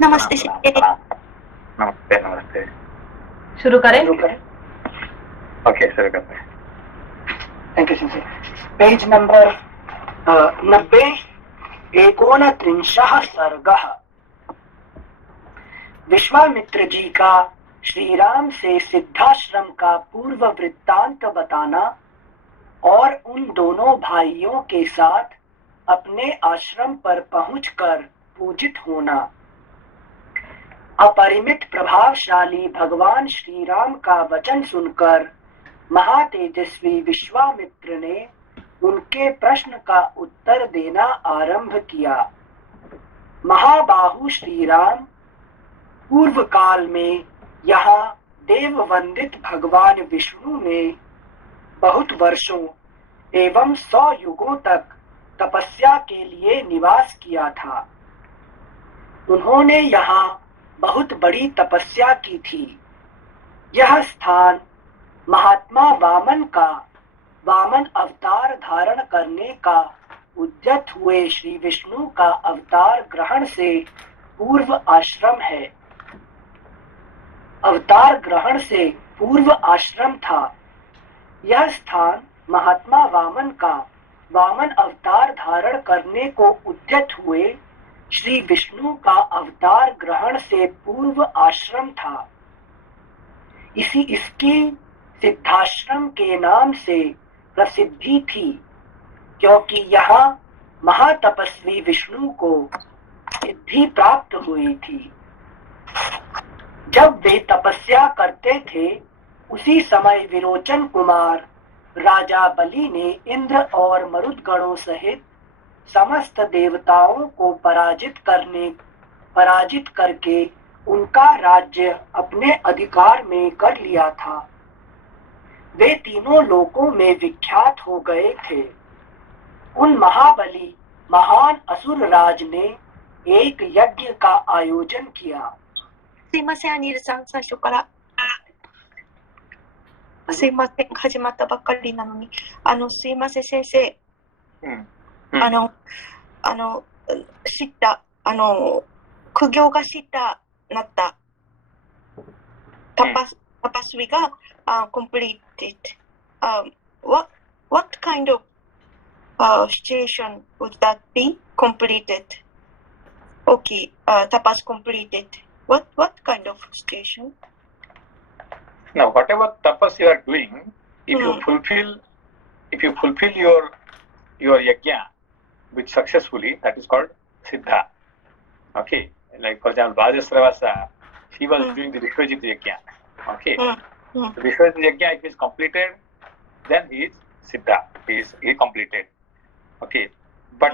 नमस्ते प्रणाम शिक्षक। प्रणाम। नमस्ते नमस्ते। शुरू करें? ओके, शुरू करते हैं। थैंक यू शिक्षक। पेज नंबर 90 एकोनत्रिंशः सर्गः। विश्वामित्र जी का श्री राम से सिद्धाश्रम का पूर्व वृत्तांत बताना और उन दोनों भाइयों के साथ अपने आश्रम पर पहुंचकर पूजित होना। अपरिमित प्रभावशाली भगवान श्री राम का वचन सुनकर महातेजस्वी विश्वामित्र ने उनके प्रश्न का उत्तर देना आरंभ किया। महाबाहु श्री राम पूर्व काल में यहाँ देव वंदित भगवान विष्णु ने बहुत वर्षों एवं 100 युगों तक तपस्या के लिए निवास किया था। उन्होंने यहाँ बहुत बड़ी तपस्या की थी। यह स्थान महात्मा वामन अवतार धारण करने का उद्यत हुए श्री विष्णु का अवतार ग्रहण से पूर्व आश्रम है। अवतार ग्रहण से पूर्व आश्रम था। यह स्थान महात्मा वामन अवतार धारण करने को उद्यत हुए श्री विष्णु का अवतार ग्रहण से पूर्व आश्रम था। इसकी सिद्धाश्रम के नाम से प्रसिद्धि थी, क्योंकि यहाँ महातपस्वी विष्णु को सिद्धि प्राप्त हुई थी। जब वे तपस्या करते थे, उसी समय विरोचन कुमार राजा बलि ने इंद्र और मरुदगणों सहित समस्त देवताओं को पराजित करके उनका राज्य अपने अधिकार में कर लिया था। वे तीनों लोकों में विख्यात हो गए थे। उन महाबली महान असुर राज ने एक यज्ञ का आयोजन किया। すいません、アニルさん、最初から。すいません、始まったばっかりなのに。すいません、先生。知った、苦行がなった。tapasvi が、completed. What kind of situation would that be completed? Okay, tapas completed. What kind of situation? Now, whatever tapas you are doing, if you fulfill your yajna which successfully, that is called siddha. Okay, like for example, Vajasravasa, he was doing the Vishwajit yajna. Okay, the Vishwajit yajna, if is completed, then he is siddha. He completed. Okay, but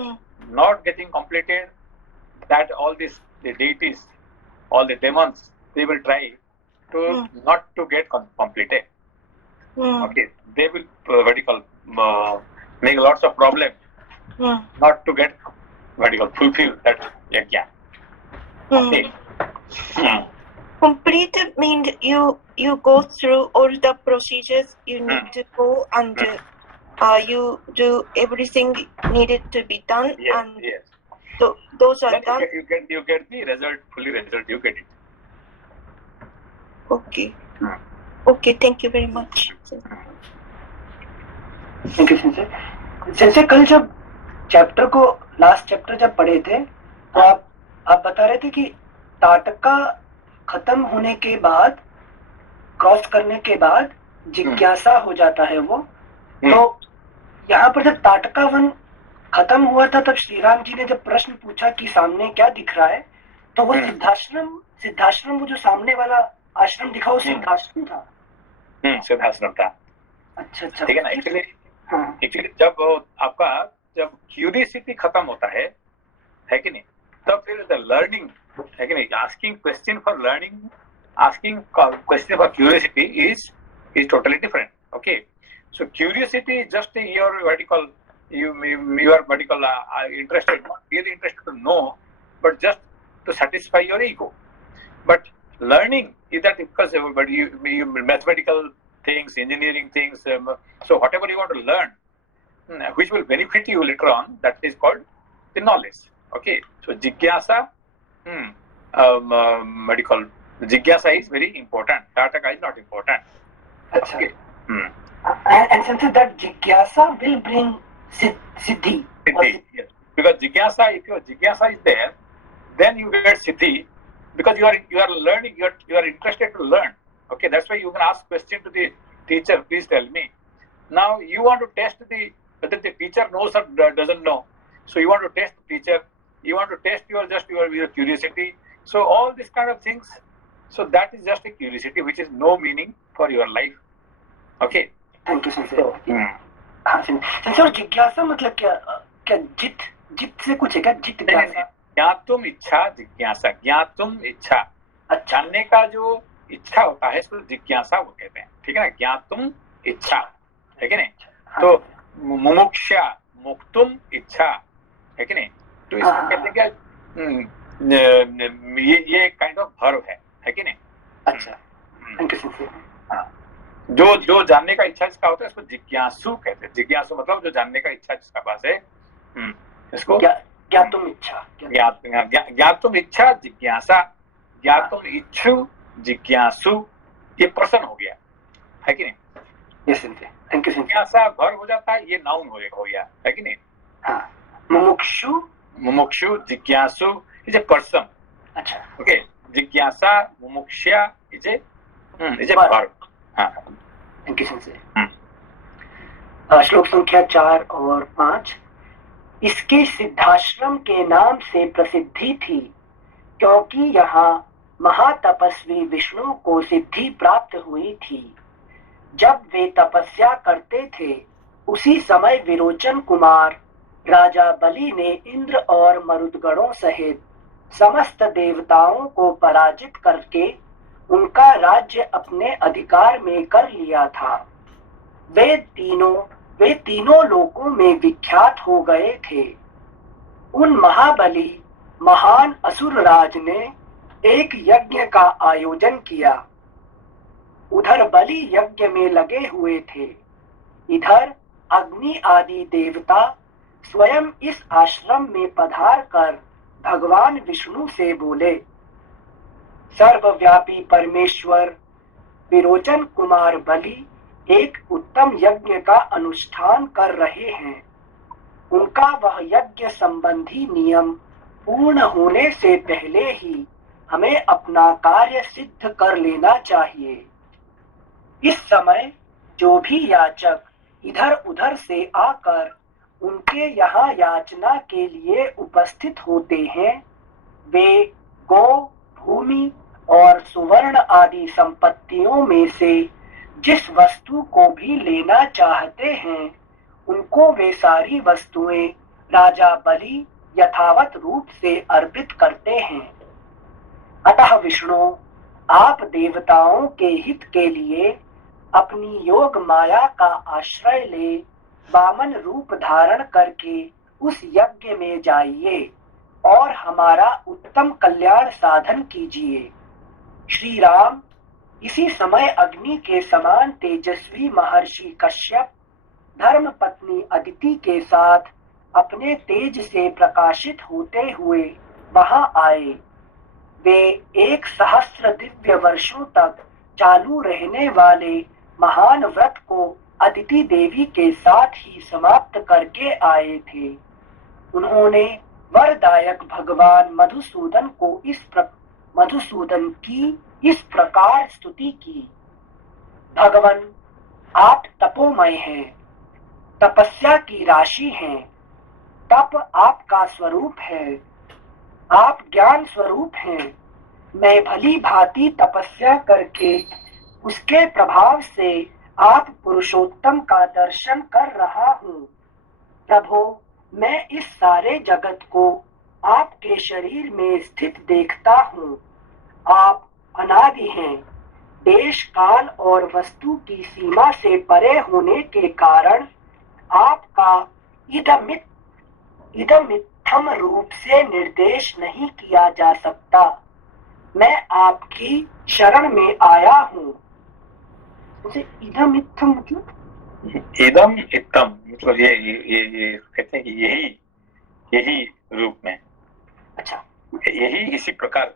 not getting completed, that all the deities, all the demons, they will try to not to get completed. Okay, they will make lots of problems not to get fulfill that yajna. Okay. Completed means you go through all the procedures you need to go, and you do everything needed to be done. Yes, and yes. Those are then done. You get the result, fully result. You get it. Okay. Okay. Thank you very much. Thank you sensei. कल जब last chapter जब पढ़े थे, तो आप बता रहे थे कि ताटका खत्म होने के बाद, क्रॉस करने के बाद जिज्ञासा हो जाता है वो। तो यहाँ पर जब ताटका वन खत्म हुआ था, तब श्री राम जी ने जब प्रश्न पूछा कि सामने क्या दिख रहा है, तो वो सिद्धाश्रम वो जो सामने वाला आश्रम दिखा, वो सिद्धाश्रम था। सिद्धाश्रम था। अच्छा, ठीक है ना। एक्चुअली जब क्यूरियोसिटी खत्म होता है कि नहीं, तब फिर द लर्निंग है कि नहीं, asking question for learning, asking question for curiosity is totally different. Okay, so curiosity is just your vertical, you are interested, not really interested to know, but just to satisfy your ego. But learning is that because you mathematical things, engineering things, so whatever you want to learn, which will benefit you later on, that is called the knowledge. Okay, so jigyasa what do you call, jigyasa is very important. Tataka is not important. अच्छा. Okay. And since that jigyasa will bring siddhi. Siddhi, yes. Because jigyasa, if your jigyasa is there, then you get siddhi, because you are learning, you are interested to learn. Okay, that's why you can ask question to the teacher. Please tell me. Now you want to test whether the teacher knows or doesn't know. So you want to test the teacher. You want to test your curiosity. So all these kind of things. So that is just a curiosity which is no meaning for your life. Okay. Thank you, Sensei. So, हाँ Sensei, और जिज्ञासा मतलब क्या जित से कुछ है क्या? जिज्ञासा, ज्ञातुम इच्छा, जिज्ञासा, ज्ञातुम इच्छा, जानने का जो इच्छा होता है इसको जिज्ञासा वो कहते हैं. ठीक है ना, ज्ञातुम इच्छा है कि नहीं. तो मुमुक्षा, मुक्तुम इच्छा है कि नहीं. तो इसको कहते हैं क्या, ये काइंड ऑफ वर्ब है कि नहीं. अच्छा, थैंक यू Sensei. हाँ, जो जानने का इच्छा जिसका होता है इसको जिज्ञासु कहते हैं. जिज्ञासु मतलब जो जानने का इच्छा जिसका पास है. इसको ज्ञातुम इच्छा, ज्ञातुम इच्छा, जिज्ञासा, ज्ञातुम इच्छु, जिज्ञासु, ये पर्सन हो गया है कि नहीं. Yes Sensei, thank you Sensei. जिज्ञासा वर्ब हो जाता है, ये नाउन हो गया है कि नहीं. हाँ, मुमुक्षु, जिज्ञासु इज ए पर्सन. अच्छा, ओके. जिज्ञासा, मुमुक्षा इज ए वर्ब. हाँ, थैंक यू Sensei. श्लोक संख्या 4 और 5. इसके सिद्धाश्रम के नाम से प्रसिद्धि थी, क्योंकि यहाँ महातपस्वी विष्णु को सिद्धि प्राप्त हुई थी. जब वे तपस्या करते थे उसी समय विरोचन कुमार राजा बलि ने इंद्र और मरुदगणों सहित समस्त देवताओं को पराजित करके उनका राज्य अपने अधिकार में कर लिया था. वे तीनों लोकों में विख्यात हो गए थे. उन महाबली महान असुरराज ने एक यज्ञ का आयोजन किया. उधर बलि यज्ञ में लगे हुए थे, इधर अग्नि आदि देवता स्वयं इस आश्रम में पधार कर भगवान विष्णु से बोले. सर्वव्यापी परमेश्वर विरोचन कुमार बलि एक उत्तम यज्ञ का अनुष्ठान कर रहे हैं. उनका वह यज्ञ संबंधी नियम पूर्ण होने से पहले ही हमें अपना कार्य सिद्ध कर लेना चाहिए. इस समय जो भी याचक इधर उधर से आकर उनके यहाँ याचना के लिए उपस्थित होते हैं, वे गो, भूमि और सुवर्ण आदि संपत्तियों में से जिस वस्तु को भी लेना चाहते हैं, उनको वे सारी वस्तुएं राजा बलि यथावत रूप से अर्पित करते हैं. अतः विष्णु, आप देवताओं के हित के लिए अपनी योग माया का आश्रय ले वामन रूप धारण करके उस यज्ञ में जाइए और हमारा उत्तम कल्याण साधन कीजिए. श्री राम इसी समय अग्नि के समान तेजस्वी महर्षि कश्यप धर्म पत्नी अदिति के साथ अपने तेज से प्रकाशित होते हुए वहां आए. वे 1,000 दिव्य वर्षों तक चालू रहने वाले महान व्रत को अदिति देवी के साथ ही समाप्त करके आए थे. उन्होंने वरदायक भगवान मधुसूदन की इस प्रकार स्तुति की. भगवान, आप तपोमय हैं, तपस्या की राशि हैं, तप आपका स्वरूप है, आप ज्ञान स्वरूप हैं. मैं भली भांति तपस्या करके उसके प्रभाव से आप पुरुषोत्तम का दर्शन कर रहा हूँ. प्रभु, मैं इस सारे जगत को आपके शरीर में स्थित देखता हूँ. आप अनादि हैं. देश, काल और वस्तु की सीमा से परे होने के कारण आपका इदमित्थम रूप से निर्देश नहीं किया जा सकता. मैं आपकी शरण में आया हूँ. इदम इत्थम मतलब ये कहते हैं कि यही रूप में. अच्छा, यही इसी प्रकार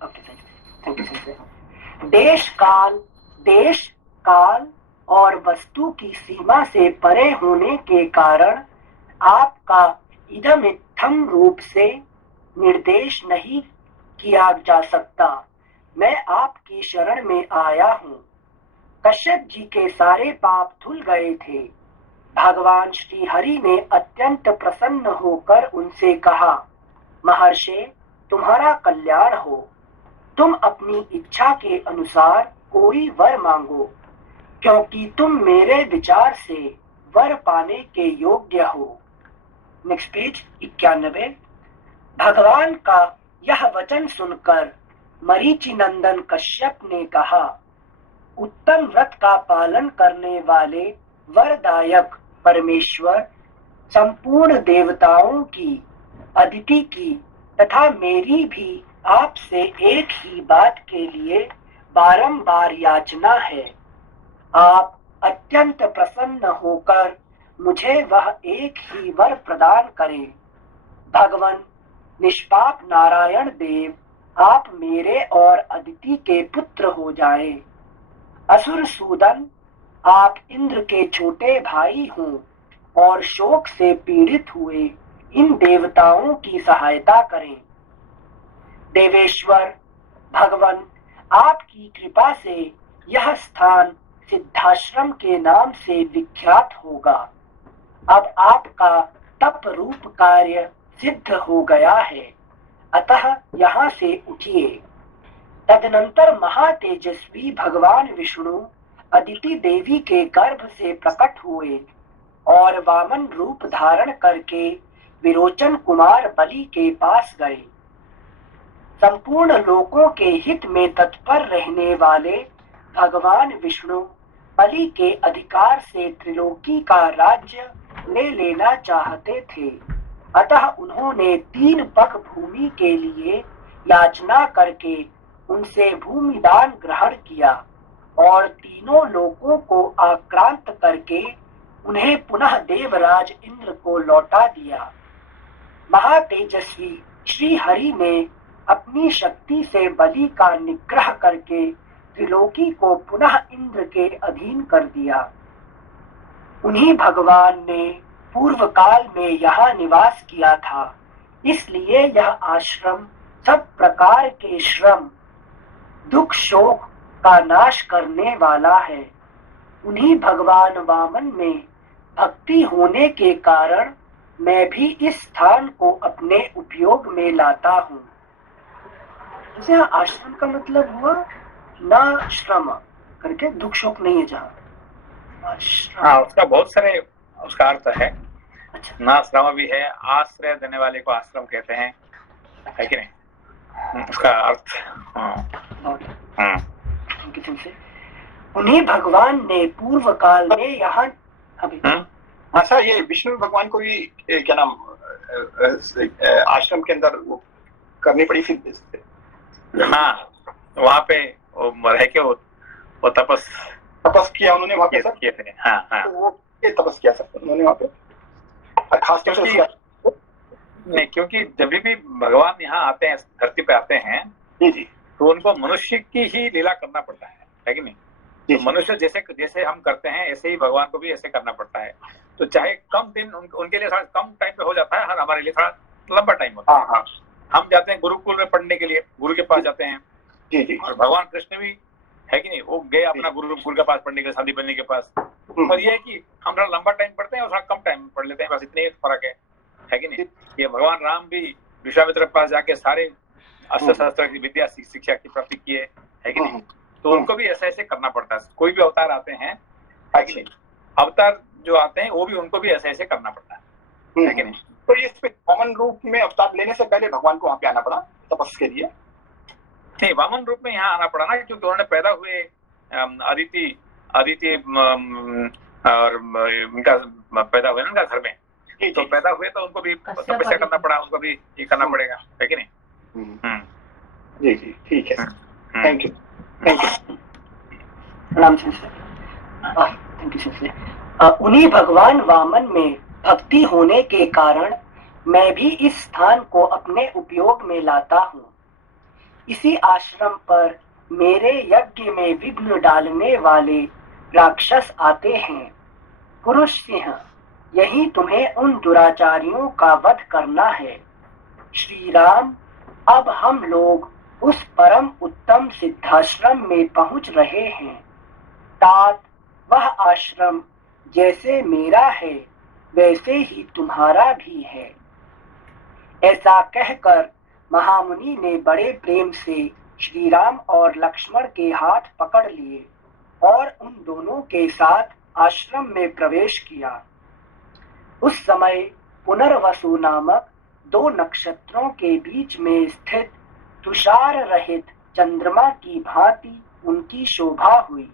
ओके, थैंक यू सर। देश काल और वस्तु की सीमा से परे होने के कारण आपका इदम इत्थम रूप से निर्देश नहीं किया जा सकता। मैं आपकी शरण में आया हूँ। कश्यप जी के सारे पाप धुल गए थे। भगवान श्री हरि ने अत्यंत प्रसन्न होकर उनसे कहा, महर्षि, तुम्हारा कल्याण हो। तुम अपनी इच्छा के अनुसार कोई वर मांगो, क्योंकि तुम मेरे विचार से वर पाने के योग्य हो। Next page 91। भगवान का यह वचन सुनकर मरीचि नंदन कश्यप ने कहा, उत्तम व्रत का पालन करने वाले वरदायक परमेश्वर संपूर्ण देवताओं की, अदिति की तथा मेरी भी आपसे एक ही बात के लिए बारंबार याचना है। आप अत्यंत प्रसन्न होकर मुझे वह एक ही वर प्रदान करें। भगवान निष्पाप नारायण देव, आप मेरे और अदिति के पुत्र हो जाएं। असुर सूदन, आप इंद्र के छोटे भाई हों और शोक से पीड़ित हुए इन देवताओं की सहायता करें। देवेश्वर भगवान, आपकी कृपा से यह स्थान सिद्धाश्रम के नाम से विख्यात होगा। अब आपका तप रूप कार्य सिद्ध हो गया है, अतः यहाँ से उठिए। तदनंतर महातेजस्वी भगवान विष्णु अदिति देवी के गर्भ से प्रकट हुए और वामन रूप धारण करके विरोचन कुमार बलि के पास गए। संपूर्ण लोकों के हित में तत्पर रहने वाले भगवान विष्णु बलि के अधिकार से त्रिलोकी का राज्य ले लेना चाहते थे, अतः उन्होंने 3 पग भूमि के लिए याचना करके उनसे भूमि दान ग्रहण किया और तीनों लोकों को आक्रांत करके उन्हें पुनः देवराज इंद्र को लौटा दिया। महातेजस्वी श्री हरि ने अपनी शक्ति से बलि का निग्रह करके त्रिलोकी को पुनः इंद्र के अधीन कर दिया। उन्हीं भगवान ने पूर्व काल में यहाँ निवास किया था, इसलिए यह आश्रम सब प्रकार के श्रम, दुख, शोक का नाश करने वाला है। उन्हीं भगवान वामन में भक्ति होने के कारण मैं भी इस स्थान को अपने उपयोग में लाता हूँ। जैसे आश्रम का मतलब हुआ ना श्रम करके, दुख शोक नहीं है जहाँ। हाँ, उसका बहुत सारे उसका अर्थ है। अच्छा, ना श्रम भी है, आश्रय देने वाले को आश्रम कहते हैं, है कि नहीं? उसका अर्थ उन्हीं भगवान ने पूर्व काल में यहाँ अच्छा, ये विष्णु भगवान को भी क्या नाम आश्रम के अंदर वो करनी पड़ी थी। हाँ, वहाँ पे वो रह के वो तपस किया उन्होंने वहाँ पे, किए थे। हाँ हाँ, तो वो तपस किया सर उन्होंने वहाँ पे, खास तौर से नहीं, क्योंकि जब भी भगवान यहाँ आते हैं, धरती पे आते हैं जी, तो उनको मनुष्य की ही लीला करना पड़ता है कि नहीं? तो मनुष्य जैसे हम करते हैं ऐसे ही भगवान को भी ऐसे करना पड़ता है। तो चाहे कम दिन उनके लिए थोड़ा कम टाइम पे हो जाता है, हर हमारे लिए थोड़ा लंबा टाइम होता है। हाँ, हम जाते हैं गुरुकुल में पढ़ने के लिए, गुरु के पास जाते हैं। जी, और भगवान कृष्ण भी है कि नहीं, वो गए अपना गुरुकुल के पास पढ़ने के लिए, शादी बनने के पास। और ये है कि हम थोड़ा लंबा टाइम पढ़ते हैं और थोड़ा कम टाइम पढ़ लेते हैं, बस इतने फर्क है कि नहीं? ये भगवान राम भी विश्वामित्र के पास जाके सारे अस्त्र शस्त्र की विद्या शिक्षा की प्राप्ति किए, है कि नहीं? तो उनको भी ऐसे करना पड़ता है। कोई भी अवतार आते हैं, है कि नहीं? अवतार जो आते हैं वो भी उनको भी ऐसे करना पड़ता है कि नहीं? तो ये वामन रूप में अवतार लेने से पहले भगवान को वहाँ पे आना पड़ा तपस्या के लिए? नहीं, वामन रूप में यहाँ आना पड़ा ना, क्योंकि उन्होंने पैदा हुए अदिति और उनका पैदा हुए ना उनका घर में, तो पैदा हुए तो उनको भी तपस्या करना पड़ा, उनको भी ये करना पड़ेगा, है कि नहीं? जी, ठीक है, थैंक यू। उन्हीं भगवान वामन में भक्ति होने के कारण मैं भी इस स्थान को अपने उपयोग में लाता हूँ। इसी आश्रम पर मेरे यज्ञ में विघ्न डालने वाले राक्षस आते हैं। पुरुष सिंह, यही तुम्हें उन दुराचारियों का वध करना है। श्री राम, अब हम लोग उस परम उत्तम सिद्धाश्रम में पहुंच रहे हैं। तात, वह आश्रम जैसे मेरा है वैसे ही तुम्हारा भी है। ऐसा कहकर महामुनि ने बड़े प्रेम से श्री राम और लक्ष्मण के हाथ पकड़ लिए और उन दोनों के साथ आश्रम में प्रवेश किया। उस समय पुनर्वसु नामक 2 नक्षत्रों के बीच में स्थित तुषार रहित चंद्रमा की भांति उनकी शोभा हुई।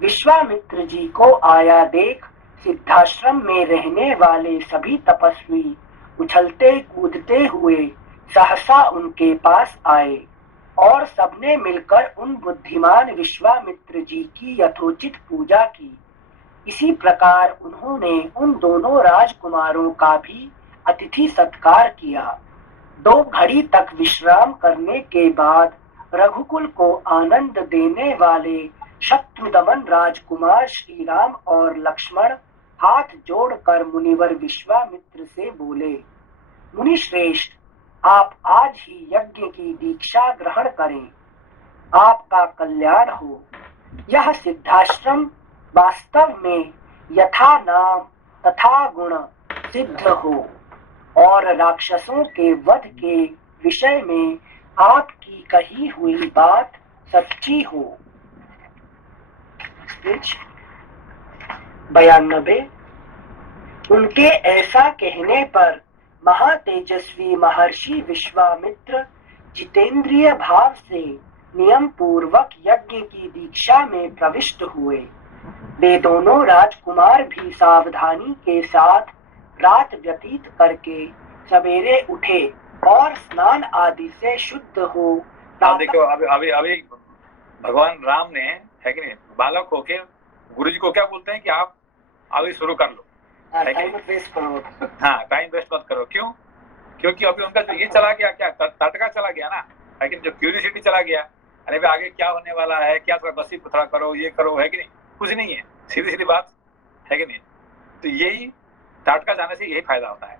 विश्वामित्र जी को आया देख सिद्धाश्रम में रहने वाले सभी तपस्वी उछलते कूदते हुए सहसा उनके पास आए और सबने मिलकर उन बुद्धिमान विश्वामित्र जी की यथोचित पूजा की। इसी प्रकार उन्होंने उन दोनों राजकुमारों का भी अतिथि सत्कार किया। 2 घड़ी तक विश्राम करने के बाद रघुकुल को आनंद देने वाले शत्रुदमन राजकुमार श्री राम और लक्ष्मण हाथ जोड़कर मुनिवर विश्वामित्र से बोले, मुनि श्रेष्ठ, आप आज ही यज्ञ की दीक्षा ग्रहण करें, आपका कल्याण हो। यह सिद्धाश्रम वास्तव में यथा नाम तथा गुण सिद्ध हो और राक्षसों के वध के विषय में आपकी कही हुई बात सच्ची हो। 92। उनके ऐसा कहने पर महातेजस्वी महर्षि विश्वामित्र जितेंद्रिय भाव से नियम पूर्वक यज्ञ की दीक्षा में प्रविष्ट हुए। वे दोनों राजकुमार भी सावधानी के साथ रात व्यतीत करके सवेरे उठे और स्नान आदि से शुद्ध हो। आप देखो, अभी भगवान राम ने, है कि नहीं, बालक होके गुरु जी को क्या बोलते हैं कि आप अभी शुरू कर लो, टाइम वेस्ट करो। हाँ, टाइम वेस्ट मत करो। क्यों? क्योंकि अभी उनका जो ये चला गया, क्या तटका चला गया ना, है कि जो क्यूरियोसिटी चला गया, अरे भाई आगे क्या होने वाला है, क्या थोड़ा बसी थोड़ा करो, ये करो, है कि नहीं, कुछ नहीं है, सीधी सीधी बात, है कि नहीं। तो यही तटका जाने से यही फायदा होता है,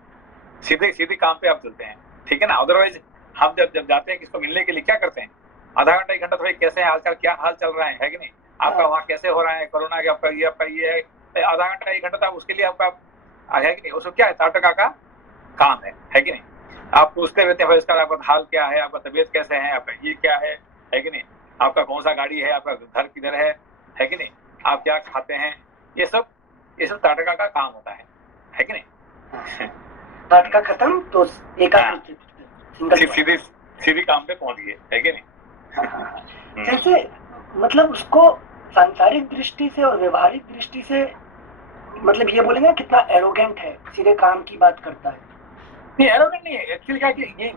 सीधे काम पे आप चलते हैं, ठीक है ना। अदरवाइज हम जब जाते हैं किसको मिलने के लिए क्या करते हैं, आधा घंटा 1 घंटा तो भाई कैसे है आजकल, क्या हाल चल रहा है कि नहीं, आपका वहाँ कैसे हो रहा है, कोरोना के आपका ये है, आधा घंटा 1 घंटा था, उसके लिए आपका है कि नहीं, उसको क्या है, तटका का काम है कि नहीं। आप पूछते रहते हैं इसका आपका हाल क्या है, आपका तबीयत कैसे है, आपका ये क्या है कि नहीं, आपका कौन सा गाड़ी है, आपका घर किधर है कि नहीं, आप क्या खाते हैं, ये सब तटका का काम होता है कि नहीं। तटका खत्म तो सीधी काम पे पहुंच गए, है कि नहीं। जैसे मतलब उसको सांसारिक दृष्टि से और व्यवहारिक दृष्टि से मतलब ये बोलेंगे कितना एरोगेंट है, सीधे काम की बात करता है। नहीं, एरोगेंट नहीं है एक्चुअली, क्या कि ये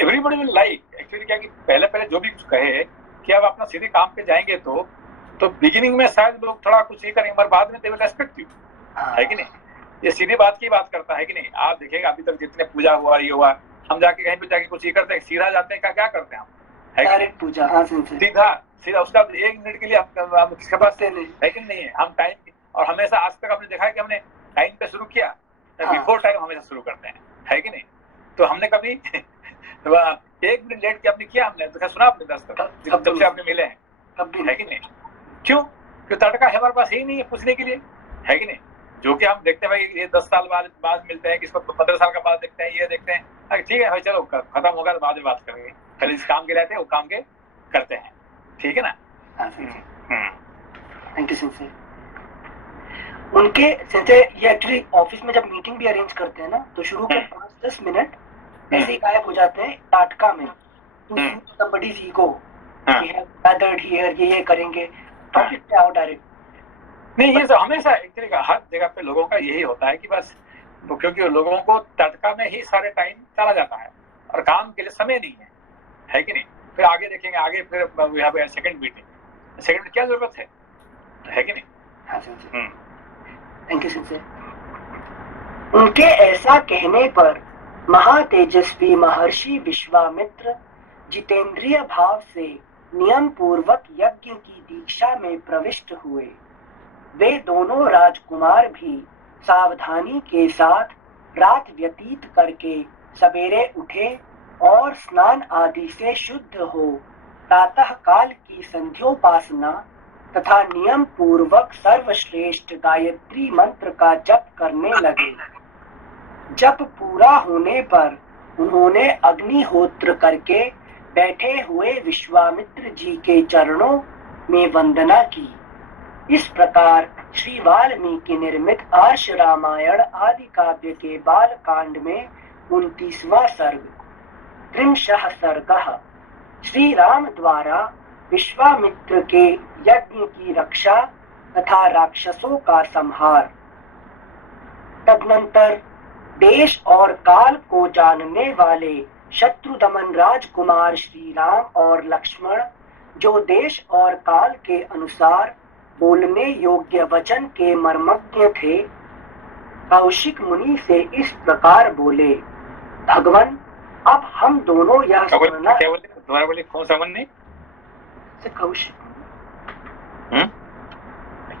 एवरीबॉडी विल लाइक, एक्चुअली क्या कि पहले जो भी कुछ कहे कि आप अपना सीधे काम पे जाएंगे तो बिगिनिंग में शायद लोग थोड़ा कुछ ये करेंगे, पर बाद में दे विल रेस्पेक्ट यू, है कि नहीं। ये सीधी बात की बात करता है कि नहीं। आप देखिएगा अभी तक जितने पूजा हुआ, ये हुआ, हम जाके कहीं पे जाके कुछ ये करते हैं, सीधा जाते हैं, क्या करते हैं हम, डायरेक्ट पूजा, हाँ, सीधा उसका 1 मिनट के लिए हम किसके पास से है कि नहीं है, हम टाइम, और हमेशा आज तक आपने देखा है कि हमने टाइम पे शुरू किया, बिफोर टाइम हमेशा शुरू करते हैं, है कि नहीं। तो हमने कभी 1 मिनट लेट किया, आपने किया, हमने तो सुना आपने 10 तक जब से आपने मिले हैं, है कि नहीं। क्यों तटका है हमारे पास ही नहीं है पूछने के लिए, है कि नहीं। जो कि हम देखते हैं भाई ये 10 साल बाद मिलते हैं, किसको 15 साल का बाद देखते हैं, ये देखते हैं, ठीक है भाई चलो खत्म होगा तो बाद में बात करेंगे, पहले इस काम के रहते हैं वो काम के करते हैं, ठीक है ना। Thank you Singh. उनके ये एक्चुअली ऑफिस में जब मीटिंग भी अरेंज करते हैं ना, तो शुरू के 5-10 मिनट ऐसे ही गायब हो जाते हैं टाटका में, तो बड़ी सी को ये करेंगे, टॉपिक पे आओ डायरेक्ट। नहीं, ये हमेशा एक्चुअली हर जगह पे लोगों का यही होता है कि बस, क्योंकि लोगों को तटका में ही सारे टाइम चला जाता है और काम के लिए समय नहीं है कि नहीं। फिर आगे देखेंगे, आगे फिर सेकंड मीटिंग क्या जरूरत है कि नहीं। Thank you sir. उनके ऐसा कहने पर महातेजस्वी महर्षि विश्वामित्र जितेंद्रिय भाव से नियम पूर्वक यज्ञ की दीक्षा में प्रविष्ट हुए। वे दोनों राजकुमार भी सावधानी के साथ रात व्यतीत करके सवेरे उठे और स्नान आदि से शुद्ध हो प्रातः काल की संध्योपासना तथा नियम पूर्वक सर्वश्रेष्ठ गायत्री मंत्र का जप करने लगे। जप पूरा होने पर उन्होंने अग्निहोत्र करके बैठे हुए विश्वामित्र जी के चरणों में वंदना की। इस प्रकार श्री वाल्मीकि निर्मित आर्ष रामायण आदि काव्य के बाल कांड में 29वां सर्ग त्रिंशः सर्गः श्री राम द्वारा विश्वामित्र के यज्ञ की रक्षा तथा राक्षसों का संहार। तदनंतर देश और काल को जानने वाले शत्रुदमन राजकुमार श्री राम और लक्ष्मण जो देश और काल के अनुसार बोलने योग्य वचन के मर्मज्ञ थे, कौशिक मुनि से इस प्रकार बोले, भगवान अब हम दोनों यह सुनना। क्या बोले? दोबारा बोले, कौन सा वन नहीं? कौशिक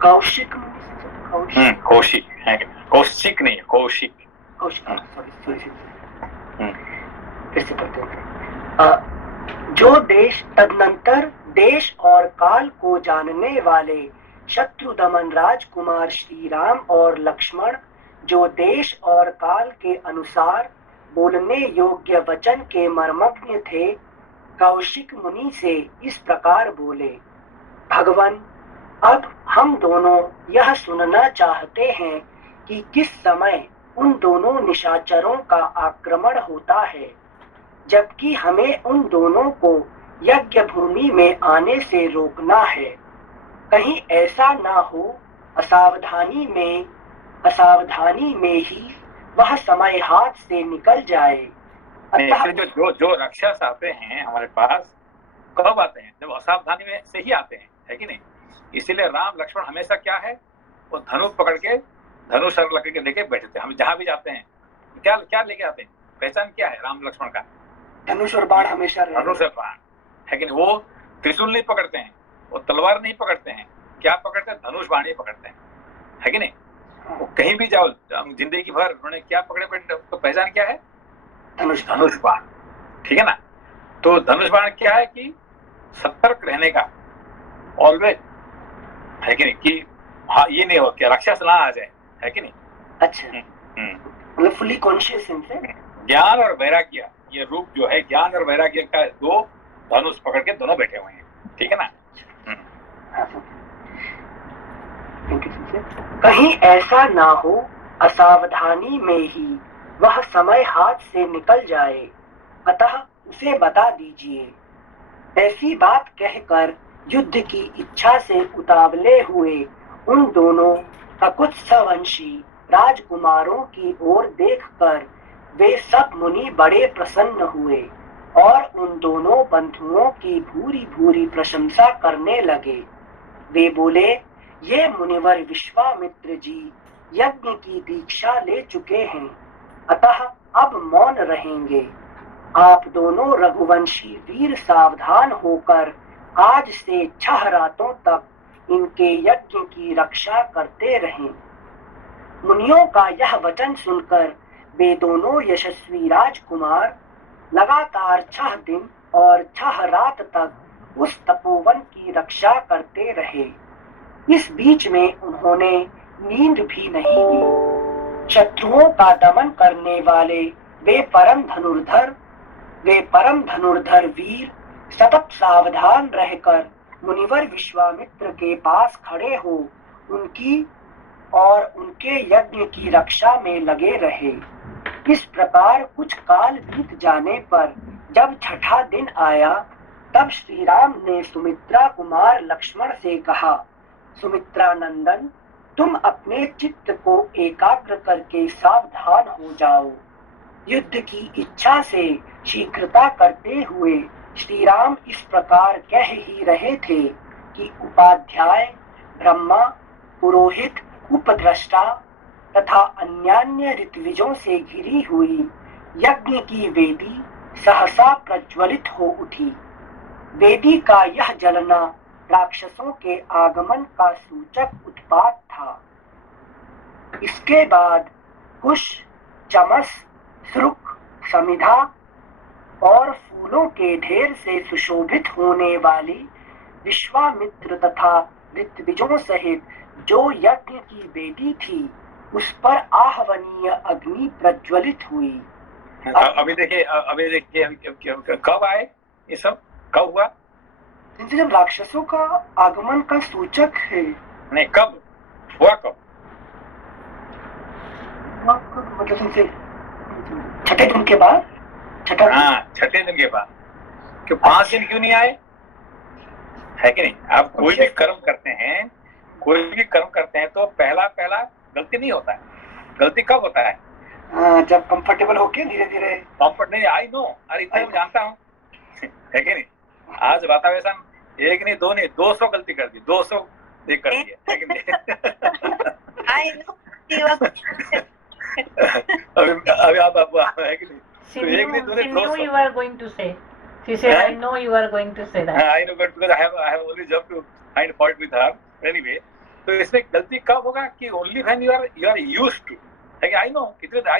कौशिक मुनि। कौशिक है, कौशिक नहीं, कौशिक। कौशिक, सॉरी। कैसे पढ़ते हैं? जो देश तदनंतर देश और काल को जानने वाले शत्रुदमन राजकुमार श्री राम और लक्ष्मण जो देश और काल के अनुसार बोलने योग्य वचन के मर्मज्ञ थे, कौशिक मुनि से इस प्रकार बोले, भगवान अब हम दोनों यह सुनना चाहते हैं कि किस समय उन दोनों निशाचरों का आक्रमण होता है, जबकि हमें उन दोनों को यज्ञ भूमि में आने से रोकना है। कहीं ऐसा ना हो असावधानी में ही वह समय हाथ से निकल जाए। अतः जो राक्षस आते हैं हमारे पास कब आते हैं? जब असावधानी में से ही आते हैं, है कि नहीं? इसीलिए राम लक्ष्मण हमेशा क्या है, वो धनुष पकड़ के धनुष लेके लेके बैठे थे। हम जहां भी जाते हैं क्या क्या लेके आते हैं? पहचान क्या है राम लक्ष्मण का? धनुष और बाण हमेशा धनुष और बाण, है कि नहीं? वो त्रिशूल नहीं पकड़ते हैं, वो तलवार नहीं पकड़ते हैं, क्या पकड़ते हैं? धनुष बाण ही पकड़ते हैं, है कि नहीं? वो कहीं भी जाओ, जिंदगी भर उन्होंने क्या पकड़े बैठे, उसको पहचान क्या है? धनुष बाण, ठीक है ना? तो धनुष बाण क्या है कि सतर्क रहने का, ऑलवेज, है कि नहीं? कि हाँ ये नहीं हो कि राक्षस ना आ जाए, है कि नहीं? अच्छा, मतलब फुली कॉन्शियस इनसे। ज्ञान और वैराग्य, ये रूप जो है ज्ञान और वैराग्य का, दो धनुष पकड़ के दोनों बैठे हुए हैं, ठीक है ना? कहीं ऐसा ना हो असावधानी में ही वह समय हाथ से निकल जाए, अतः उसे बता दीजिए। ऐसी बात कहकर युद्ध की इच्छा से उतावले हुए उन दोनों ककुत्सवंशी राजकुमारों की ओर देखकर वे सब मुनि बड़े प्रसन्न हुए और उन दोनों बंधुओं की भूरी भूरी प्रशंसा करने लगे। वे बोले, ये मुनिवर विश्वामित्र जी यज्ञ की दीक्षा ले चुके हैं, अतः अब मौन रहेंगे। आप दोनों रघुवंशी वीर सावधान होकर आज से 6 रातों तक इनके यज्ञ की रक्षा करते रहें। मुनियों का यह वचन सुनकर वे दोनों यशस्वी राजकुमार लगातार 6 दिन और 6 रात तक उस तपोवन की रक्षा करते रहे। इस बीच में उन्होंने नींद भी नहीं ली। शत्रुओं का दमन करने वाले वे परम धनुर्धर वीर सतत सावधान रहकर मुनिवर विश्वामित्र के पास खड़े हो उनकी और उनके यज्ञ की रक्षा में लगे रहे। इस प्रकार कुछ काल बीत जाने पर जब 6ठा दिन आया, तब श्री राम ने सुमित्रा कुमार लक्ष्मण से कहा, सुमित्रा नंदन, तुम अपने चित्त को एकाग्र करके सावधान हो जाओ। युद्ध की इच्छा से शीघ्रता करते हुए श्री राम इस प्रकार कह ही रहे थे कि उपाध्याय, ब्रह्मा, पुरोहित, उपद्रष्टा तथा अन्यान्य ऋत्विजों से घिरी हुई यज्ञ की वेदी सहसा प्रज्वलित हो उठी। वेदी का यह जलना राक्षसों के आगमन का सूचक उत्पात था। इसके बाद कुश, चमस, श्रुक, समिधा और फूलों के ढेर से सुशोभित होने वाली विश्वामित्र तथा ऋत्विजों सहित जो यज्ञ की वेदी थी उस पर आहवनीय अग्नि प्रज्वलित हुई। अभी देखिए कब आए ये सब, कब हुआ? जब राक्षसों का आगमन का सूचक है। नहीं, कब हुआ? कब? मतलब छठे दिन के बाद। छठे दिन के बाद। क्यों 5 दिन क्यों नहीं आए? है कि नहीं? आप कोई भी कर्म करते हैं, तो पहला गलती नहीं होता है। गलती कब होता है? जब कंफर्टेबल होके धीरे धीरे। कंफर्ट नहीं, आई नो, अरे इतना मैं जानता हूँ। है कि नहीं? आज वातावरण 1 नहीं 2 नहीं 200 गलती कर दी, 200 कर दी, है कि नहीं? I know. अभी आप है कि नहीं? She knew you were going to say. She said, I know you are going to say that. I know, but because I have only job to find fault with her. Anyway, तो इसमें गलती कब होगा कि only when you are used to. Like I know,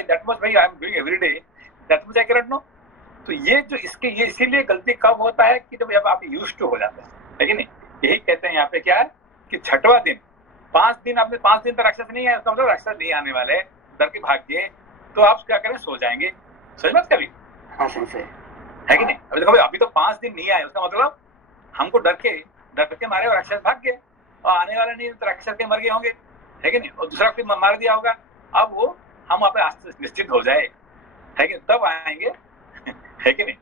that much I am doing every day. That much I cannot know. तो ये जो ये इसीलिए गलती कब होता है कि जब आप used to हो जाते हैं, है कि नहीं? यही कहते हैं यहाँ पे क्या है कि छठवां दिन, 5 दिन आपने 5 दिन तक राक्षस नहीं आया, मतलब राक्षस नहीं आने वाले, डर के भाग गए, तो आप क्या करें? सो जाएंगे। सही बात कभी? हाँ सही है कि नहीं? अभी देखो अभी तो 5 दिन नहीं आए, उसका मतलब हमको डर के मारे और राक्षस भाग गए, और आने वाले नहीं तो राक्षस के मर गए होंगे, है कि नहीं? और दूसरा कोई मार दिया होगा। अब वो हम वहाँ पे निश्चित हो जाए, है कि तब आएंगे, है कि नहीं?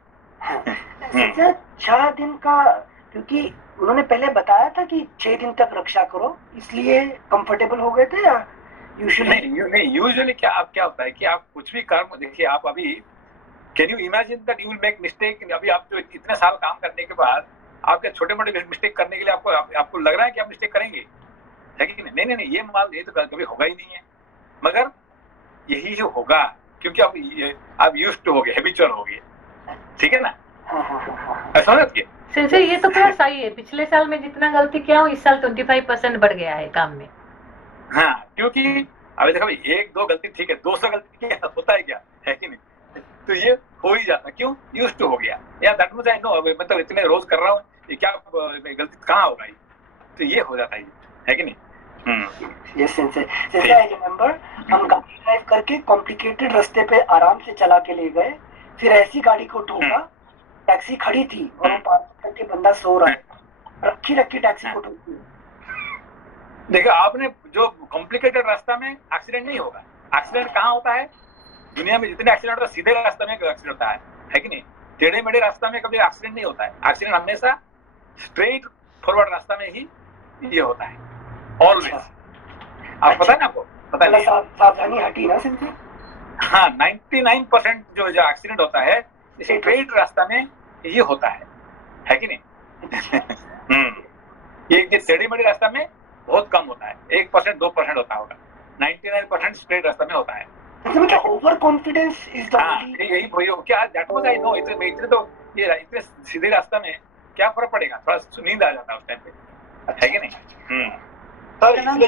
6 दिन का, क्योंकि उन्होंने पहले बताया था कि 6 दिन तक रक्षा करो, इसलिए कंफर्टेबल हो गए थे। या यूजुअली क्या होता है कि आप कुछ भी कर्म, देखिए आप अभी can you imagine that you will make mistake? अभी आप जो इतने साल काम करने के बाद आपके छोटे मोटे मिस्टेक करने के लिए आपको लग रहा है कि आप मिस्टेक करेंगे, है कि नहीं? ये तो कभी होगा ही नहीं है, मगर यही जो होगा क्योंकि आप यूज्ड टू हो गए, हैबिचुअल हो गए, ठीक है ना? ऐसा ना कि सिंसे ये तो पूरा सही है। पिछले साल में जितना गलती किया हो इस साल 25% बढ़ गया है काम में। हाँ, क्योंकि अभी देखो 1-2 गलती ठीक है, 200 गलती क्या होता है, क्या है कि नहीं? तो ये हो ही जाता, क्यों? यूज्ड टू हो गया, या दैट मच आई नो, मतलब इतने रोज कर रहा हूँ, ये क्या गलती कहाँ होगा, तो ये हो जाता है कि नहीं? यस सेंसे, आई रिमेम्बर हम गाड़ी ड्राइव करके कॉम्प्लिकेटेड रास्ते पे आराम से चला के ले गए, फिर ऐसी गाड़ी को ठोका, टैक्सी खड़ी थी और वो पार्क करके बंदा सो रहा है, रखी टैक्सी को ठोकी। देखो आपने जो कॉम्प्लिकेटेड रास्ता में एक्सीडेंट नहीं होगा। एक्सीडेंट कहाँ होता है? दुनिया में जितने एक्सीडेंट होता है सीधे रास्ते में एक्सीडेंट होता है कि नहीं? टेढ़े मेढ़े रास्ता में कभी एक्सीडेंट नहीं होता है। एक्सीडेंट हमेशा स्ट्रेट फॉरवर्ड रास्ता में ही ये होता है, ऑलवेज। आप पता है ना, आपको पता नहीं? सावधानी हटी ना सिंपल। हाँ, 99% जो एक्सीडेंट होता है स्ट्रेट रास्ता में ये होता है कि नहीं? ये टेढ़े मेढ़े रास्ता में बहुत कम होता है, 1% 2% होता होगा, 99% स्ट्रेट रास्ता में होता है। मतलब ओवर कॉन्फिडेंस इज द यही क्या दैट वाज आई नो, इतने तो ये इतने सीधे रास्ता में क्या फर्क पड़ेगा? थोड़ा नींद आ जाता है उस टाइम पे, है कि नहीं? सर इसलिए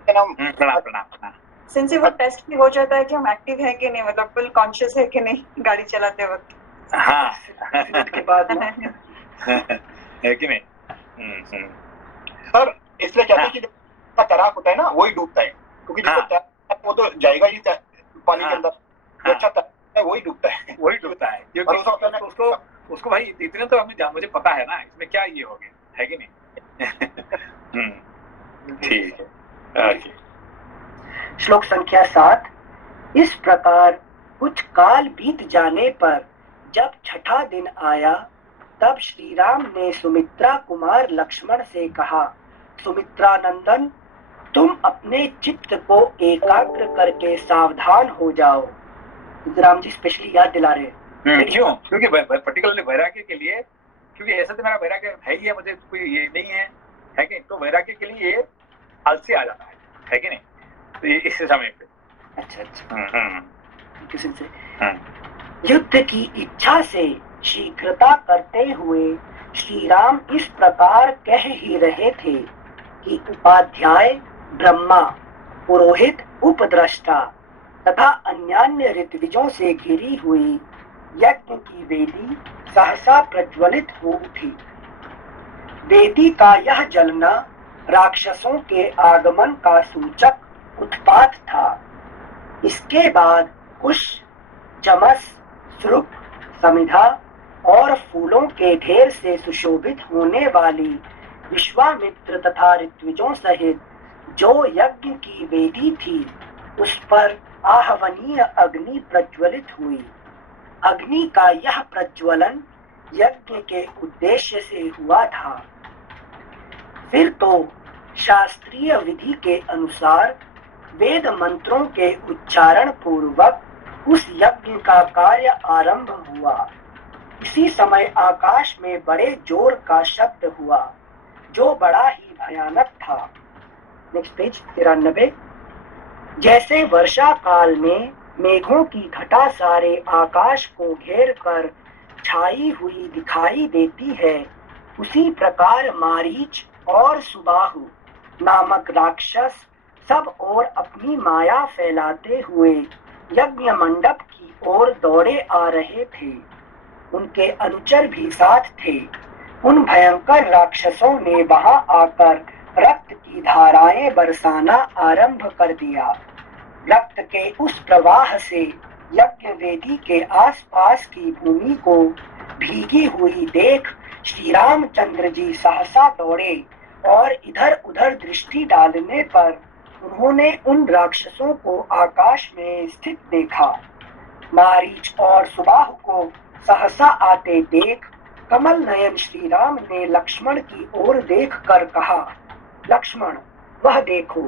प्रणाम। सिंस वो टेस्ट भी हो जाता है कि हम एक्टिव है कि नहीं, मतलब फुल कॉन्शियस है कि नहीं गाड़ी चलाते वक्त। हाँ के बाद है कि नहीं? सर इसलिए कहते हैं कि जो तैराक होता है ना वही डूबता है, क्योंकि जिसको तैरना वो तो जाएगा ही पानी के अंदर, जो अच्छा तैरता है वही डूबता है, क्योंकि उसको भाई इतने तो मुझे पता है ना, इसमें क्या ये हो गया, है कि नहीं? ठीक है। श्लोक संख्या 7। इस प्रकार कुछ काल बीत जाने पर जब छठा दिन आया, तब श्री राम ने सुमित्रा कुमार लक्ष्मण से कहा, सुमित्रा नंदन, तुम अपने चित्त को एकाग्र करके सावधान हो जाओ। राम जी स्पेशली याद दिला रहे हैं। क्यों? क्योंकि पर्टिकुलरली वैराग्य के लिए, क्योंकि ऐसा तो मेरा वैराग्य है ही है, मुझे कोई ये नहीं है कि तो वैराग्य के लिए आलसी आ जाता है कि नहीं? तो इस समय पे अच्छा युद्ध की इच्छा से शीघ्रता करते हुए श्री राम इस प्रकार कह ही रहे थे कि उपाध्याय, ब्रह्मा, पुरोहित, उपद्रष्टा तथा अन्यान्य ऋत्विजों से घिरी हुई यज्ञ की वेदी सहसा प्रज्वलित हो उठी। वेदी का यह जलना राक्षसों के आगमन का सूचक उत्पात था। इसके बाद कुश, चमस, श्रुप, समिधा और फूलों के ढेर से सुशोभित होने वाली विश्वामित्र तथा ऋत्विजों सहित जो यज्ञ की वेदी थी उस पर आहवनीय अग्नि प्रज्वलित हुई। अग्नि का यह प्रज्वलन यज्ञ के उद्देश्य से हुआ था। फिर तो शास्त्रीय विधि के अनुसार वेद मंत्रों के उच्चारण पूर्वक उस यज्ञ का कार्य आरंभ हुआ। इसी समय आकाश में बड़े जोर का शब्द हुआ जो बड़ा ही भयानक था। Next page 93। जैसे वर्षा काल में मेघों की घटा सारे आकाश को घेर कर छाई हुई दिखाई देती है, उसी प्रकार मारीच और सुबाहु नामक राक्षस सब ओर अपनी माया फैलाते हुए यज्ञ मंडप की ओर दौड़े आ रहे थे। उनके अनुचर भी साथ थे। उन भयंकर राक्षसों ने वहां आकर रक्त की धाराएं बरसाना आरंभ कर दिया। रक्त के उस प्रवाह से यज्ञ वेदी के आसपास की भूमि को भीगी हुई देख श्री रामचंद्र जी सहसा दौड़े और इधर उधर दृष्टि डालने पर उन्होंने उन राक्षसों को आकाश में स्थित देखा। मारीच और सुबाहु को सहसा आते देख कमल नयन श्री राम ने लक्ष्मण की ओर देखकर कहा, लक्ष्मण, वह देखो,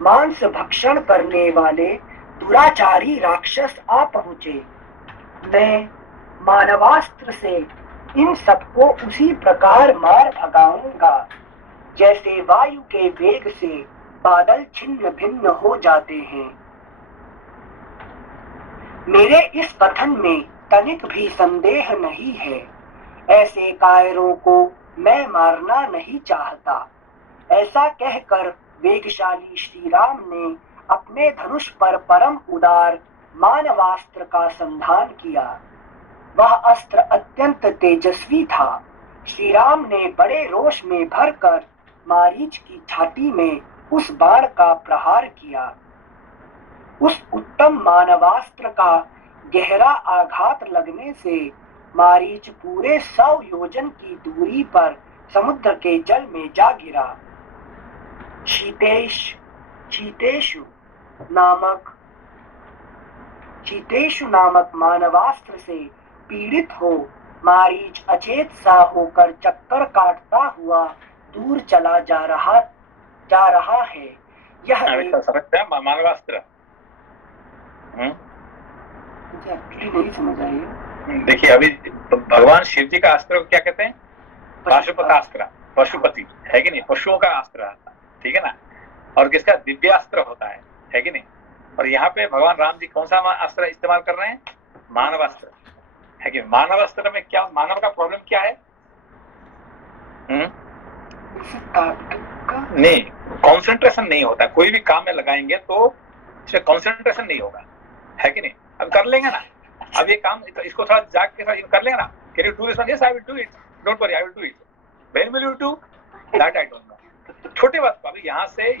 मांस भक्षण करने वाले दुराचारी राक्षस आ पहुंचे। मैं मानवास्त्र से इन सबको उसी प्रकार मार भगाऊंगा जैसे वायु के वेग से बादल छिन्न भिन्न हो जाते हैं। मेरे इस कथन में तनिक भी संदेह नहीं है। ऐसे कायरों को मैं मारना नहीं चाहता। ऐसा कहकर वेगशाली श्री राम ने अपने धनुष पर परम उदार मानवास्त्र का संधान किया। वह अस्त्र अत्यंत तेजस्वी था। श्री राम ने बड़े रोष में भरकर मारीच की छाती में उस बाण का प्रहार किया। उस उत्तम मानवास्त्र का गहरा आघात लगने से मारीच पूरे 100 योजन की दूरी पर समुद्र के जल में जा गिरा। शीतेशु नामक मानवास्त्र से पीड़ित हो मारीच अचेत सा होकर चक्कर काटता हुआ दूर चला जा रहा है। यह मानवास्त्र नहीं समझ आई। देखिए, अभी भगवान शिव जी का अस्त्र क्या कहते हैं? पाशुपतास्त्र, पशुपति है कि नहीं, पशुओं का अस्त्र, ठीक है ना। और किसका? दिव्यास्त्र होता है कि नहीं। और यहाँ पे भगवान राम जी कौन सा अस्त्र इस्तेमाल कर रहे हैं? मानवास्त्र है कि मानवास्त्र में क्या, मानव का प्रॉब्लम क्या है? नहीं, कंसंट्रेशन नहीं होता। कोई भी काम में लगाएंगे तो इसमें कंसंट्रेशन नहीं होगा, है कि नहीं। अब कर लेंगे ना, अब ये काम इसको थोड़ा जाके कर लेंगे ना। Can you do this one? Yes, I will do it, don't worry, I will do it. When will you do that? I don't know. छोटे बात को अभी यहाँ से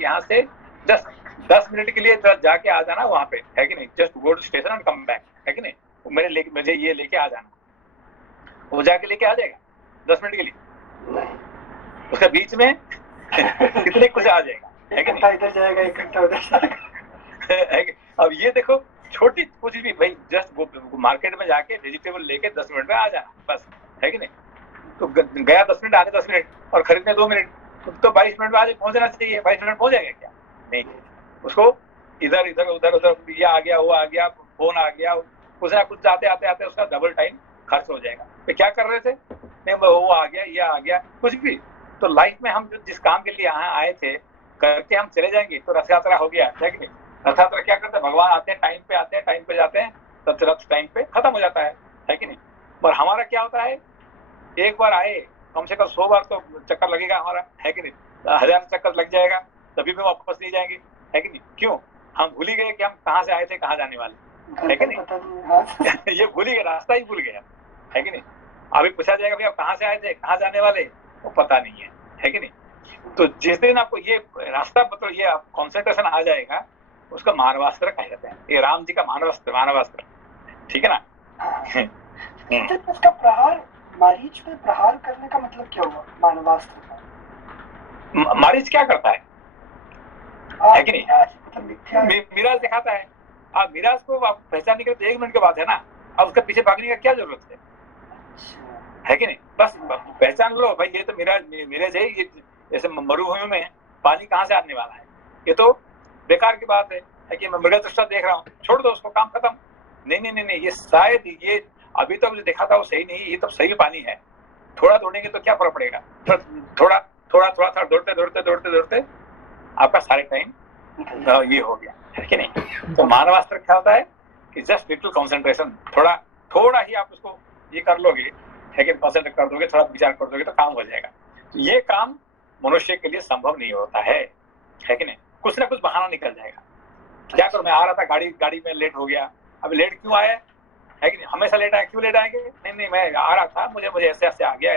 जस्ट 10 मिनट के लिए जाके आ जाना वहां पे, है कि नहीं। Just go to station and come back, है कि नहीं। मुझे ये लेके आ जाना, वो जाके लेके आ जाएगा 10 मिनट के लिए। उसके बीच में कितने कुछ आ जाएगा, है कि नहीं। इधर जाएगा, एक घंटा उधर जाएगा। अब ये देखो, छोटी कुछ भी भाई, जस्ट मार्केट में जाके वेजिटेबल लेके 10 मिनट में आ जाना बस, है कि नहीं। तो गया 10 मिनट, आने 10 मिनट, और खरीदने 2 मिनट, तो 22 मिनट में आज पहुंचना चाहिए। 22 मिनट पहुंच जाएगा क्या? नहीं। उसको इधर ये आ गया, वो आ गया, फोन आ गया, कुछ ना कुछ आते उसका डबल टाइम खर्च हो जाएगा। तो क्या कर रहे थे? नहीं, वो आ गया, ये आ गया, कुछ भी। तो लाइफ में हम जिस काम के लिए यहाँ आए थे करके हम चले जाएंगे तो रथ यात्रा हो गया, है कि नहीं। रथ यात्रा क्या करते हैं? भगवान आते हैं, टाइम पे आते हैं, टाइम पे जाते हैं, तुरंत टाइम पे खत्म हो जाता है कि नहीं। पर हमारा क्या होता है, एक बार आए कम से कम 100 बार तो चक्कर लगेगा हमारा, है कि नहीं, 1000 चक्कर लग जाएगा तभी भी वापस नहीं जाएंगे, है कि नहीं। क्यों, हम भूल ही गए कि हम कहाँ से आए थे, कहाँ जाने वाले, है कि नहीं। ये भूल ही गए, रास्ता ही भूल गया, है कि नहीं। अभी पूछा जाएगा भैया कहाँ से आए थे, कहाँ जाने वाले, वो पता नहीं है कि नहीं। तो जिस दिन आपको ये रास्ता मतलब ये कॉन्सेंट्रेशन आ जाएगा, उसका मानवास्त्र कहा जाता है। ये राम जी का मानवास्त्र, ठीक है ना। उसका प्रहार, मारीच पे प्रहार करने का मतलब क्या हुआ मानवास्त्र का? मारीच क्या करता है कि नहीं, मिराज दिखाता है। आप मिराज को आप पहचानने के लिए 1 मिनट के बाद है ना, अब उसके पीछे भागने का क्या जरूरत है कि नहीं। बस पहचान लो भाई ये तो मिराज है, ये जैसे मरुभूमि में पानी कहाँ से आने वाला है, ये तो बेकार की बात है कि मैं मृग दृष्टा देख रहा हूँ, छोड़ दो उसको, काम खत्म। नहीं, ये शायद ये अभी तक जो देखा था वो सही नहीं, ये तो सही पानी है, थोड़ा दौड़ेंगे तो क्या फर्क पड़ेगा, थोड़ा दौड़ते आपका सारे टाइम ये हो गया, है कि नहीं। तो मानवास्त्र क्या होता है कि जस्ट लिटिल कंसंट्रेशन, थोड़ा ही आप उसको ये कर लोगे, है कि कंसंट्रेट कर दोगे, थोड़ा विचार कर दोगे तो काम हो जाएगा। तो ये काम मनुष्य के लिए संभव नहीं होता है कि नहीं। कुछ ना कुछ बहाना निकल जाएगा, क्या करूं, मैं आ रहा था गाड़ी में लेट हो गया, अब लेट क्यों आया, है कि नहीं। हमेशा लेट आए, क्यों लेट आएंगे, नहीं मैं आ रहा था, मुझे ऐसे आ गया,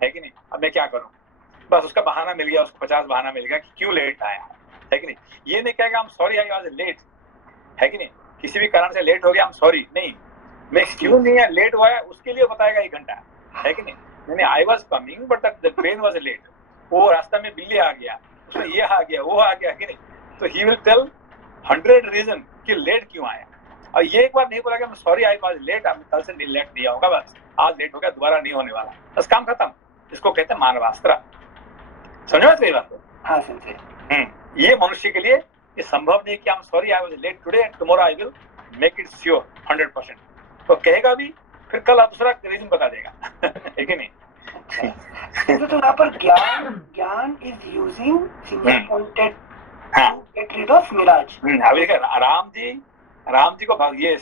है कि नहीं, अब मैं क्या करूं। बस उसका बहाना मिल गया, उसको 50 बहाना मिल गया कि क्यों लेट आया, है कि नहीं। ये नहीं कहेगा हम सॉरी आई वाज लेट, है कि नहीं, किसी भी कारण से लेट हो गया हम सॉरी नहीं, मैं क्यों नहीं है लेट हुआ है उसके लिए बताएगा 1 घंटा, है कि नहीं। I was coming but the train was late, वो रास्ता में बिल्ली आ गया, उसमें ये आ गया, वो आ गया, कि नहीं। तो ही विल टेल 100 रीजन कि लेट क्यों आया। और ये एक बार नहीं बोला कि मैं सॉरी आई वाज लेट, अब कल से लेट नहीं आऊंगा, बस आज लेट हो गया दोबारा नहीं होने वाला, बस काम खत्म। इसको कहते हैं मानवास्त्र। समझ में सही बात है। हाँ समझे। ये मनुष्य के लिए ये संभव नहीं कि हम sorry I was late today and tomorrow I will make it sure 100%। तो कहेगा भी, फिर कल आप दूसरा रीजन बता देगा, है कि नहीं। तो यहाँ पर gyan is using single pointed to get rid of mirage. अभी राम जी को ये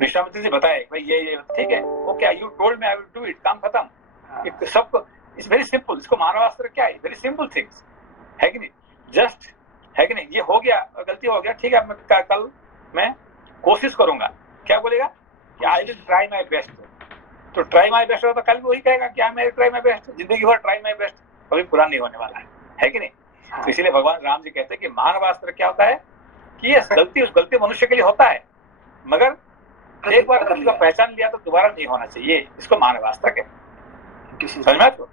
विश्वामित्र जी बताए भाई ये ठीक है, okay you told me I will do it, काम खत्म। सब इट्स वेरी सिंपल। इसको मानवास्त्र क्या है, वेरी सिंपल थिंग्स, है कि नहीं। जस्ट, है कि नहीं, ये हो गया, गलती हो गया, ठीक है, मैं कल मैं कोशिश करूंगा, क्या बोलेगा कि I will try my best. तो ट्राई माई बेस्ट होता, कल भी वही कहेगा कि मैं ट्राई माई बेस्ट, जिंदगी भर ट्राई माई बेस्ट, कभी पूरा नहीं होने वाला है कि नहीं। तो इसीलिए भगवान राम जी कहते हैं कि मानवास्त्र क्या होता है कि ये गलती मनुष्य के लिए होता है, मगर एक बार उसको पहचान लिया तो दोबारा नहीं होना चाहिए, इसको मानवास्त्र कहते हैं। समझ में आपको।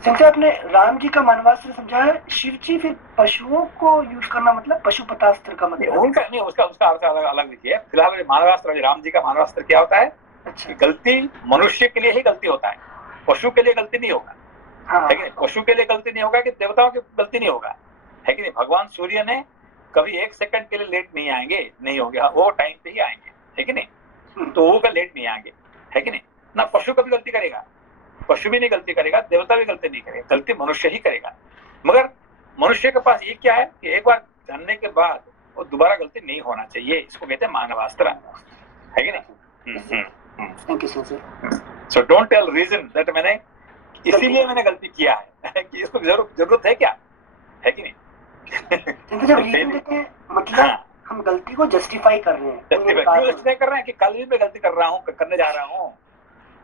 संजय आपने राम जी का मानवास्त्र समझा है, शिव जी फिर पशुओं को यूज करना मतलब पशुपतास्त्र का मतलब उनका नहीं, उसका अर्थ अलग देखिए। फिलहाल मानवास्त्र, राम जी का मानवास्त्र क्या होता है। अच्छा। गलती मनुष्य के लिए ही गलती होता है, पशु के लिए गलती नहीं होगा, है कि नहीं। पशु के लिए गलती नहीं होगा कि देवताओं की गलती नहीं होगा, है कि नहीं। भगवान सूर्य ने कभी 1 सेकंड के लिए लेट नहीं आएंगे, नहीं होंगे, वो टाइम पे ही आएंगे, है कि नहीं। तो वो का लेट नहीं आएंगे, है कि नहीं। ना पशु कभी गलती करेगा, पशु भी नहीं गलती करेगा, देवता भी गलती नहीं करेगा, गलती मनुष्य ही करेगा। मगर मनुष्य के पास ये क्या है कि एक बार जानने के बाद वो दोबारा गलती नहीं होना चाहिए, इसको कहते हैं मानवास्त्र, है कि नहीं। So don't tail region that मैंने इसीलिए मैंने गलती किया है कि इसको जरूरत है क्या, है कि नहीं। जब रीजन देते हैं मतलब हम गलती को जस्टिफाई कर रहे हैं, क्यों जस्टिफाई कर रहे हैं कि कल भी मैं गलती कर रहा हूँ, करने जा रहा हूँ।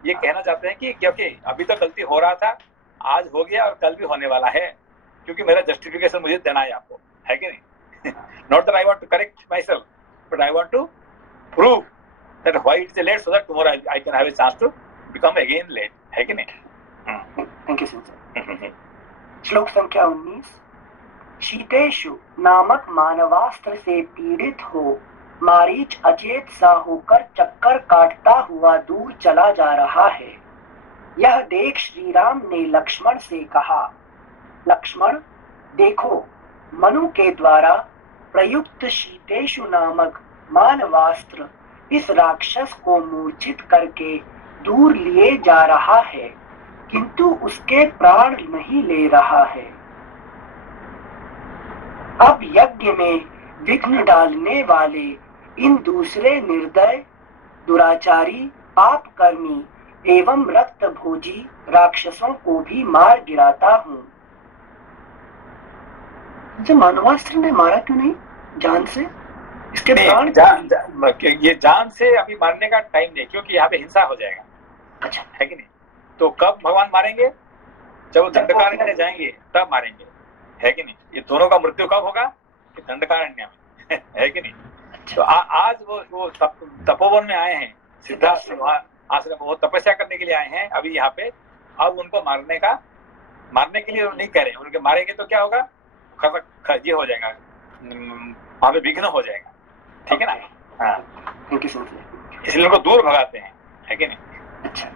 ये कहना चाहते हैं कि क्योंकि अभी तो गलती हो रहा था, आज हो गया और कल भी होने वाला है, क्योंकि मेरा जस्टिफिकेशन मुझे देना है आपको, है कि नहीं। Not that I want to correct myself, but I want to prove that why it is late, so that tomorrow I can have a chance to become again late, है कि नहीं। Thank you sir. श्लोक संख्या 19। शीतेषु नामक मानवास्त्र से पीड़ित हो मारीच अचेत सा होकर चक्कर काटता हुआ दूर चला जा रहा है। यह देख श्री राम ने लक्ष्मण से कहा, लक्ष्मण देखो, मनु के द्वारा प्रयुक्त शीतेषु नामक मानवास्त्र इस राक्षस को मूर्छित करके दूर लिए जा रहा है, किंतु उसके प्राण नहीं ले रहा है। अब यज्ञ में विघ्न डालने वाले इन दूसरे निर्दय, दुराचारी, पाप कर्मी एवं रक्त भोजी राक्षसों को भी मार गिराता हूँ। मानवास्त्र ने मारा क्यों नहीं जान से? इसके प्राण ये जान से अभी मारने का टाइम नहीं, क्योंकि यहाँ पे हिंसा हो जाएगा। अच्छा है कि नहीं? तो कब भगवान मारेंगे? जब वो दंडकारण्य में जाएंगे तब मारेंगे। है कि नहीं? ये दोनों का मृत्यु कब होगा? दंडकारण्य में। है कि नहीं? तो आज वो तपोवन में आए हैं, सिद्धार्थ आश्रम, वो तपस्या करने के लिए आए हैं अभी यहाँ पे। अब उनको मारने के लिए नहीं कह रहे हैं, उनके मारेंगे तो क्या होगा? ये हो जाएगा, वहां पे विघ्न हो जाएगा। ठीक है ना? हाँ, इसलिए उनको दूर भगाते हैं। है कि नहीं? अच्छा।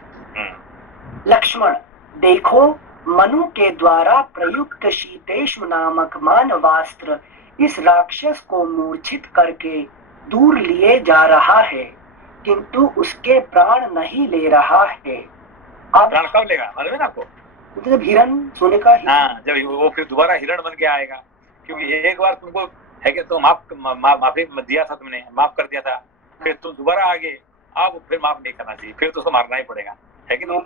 लक्ष्मण, देखो मनु के द्वारा प्रयुक्त शीतेशु नामक मानवास्त्र इस राक्षस को मूर्छित करके दूर लिए जा रहा है, किंतु उसके प्राण नहीं ले रहा है। अब प्राण कब लेगा मालूम है ना आपको? जब हिरण सोने का हाँ, जब वो फिर दोबारा हिरण बन के आएगा, क्योंकि एक बार तुमको है कि तो माफी दिया था, तुमने माफ कर दिया था, फिर तुम दोबारा आगे, अब फिर माफ नहीं करना चाहिए, फिर तो उसको मारना ही पड़ेगा। है कि नहीं?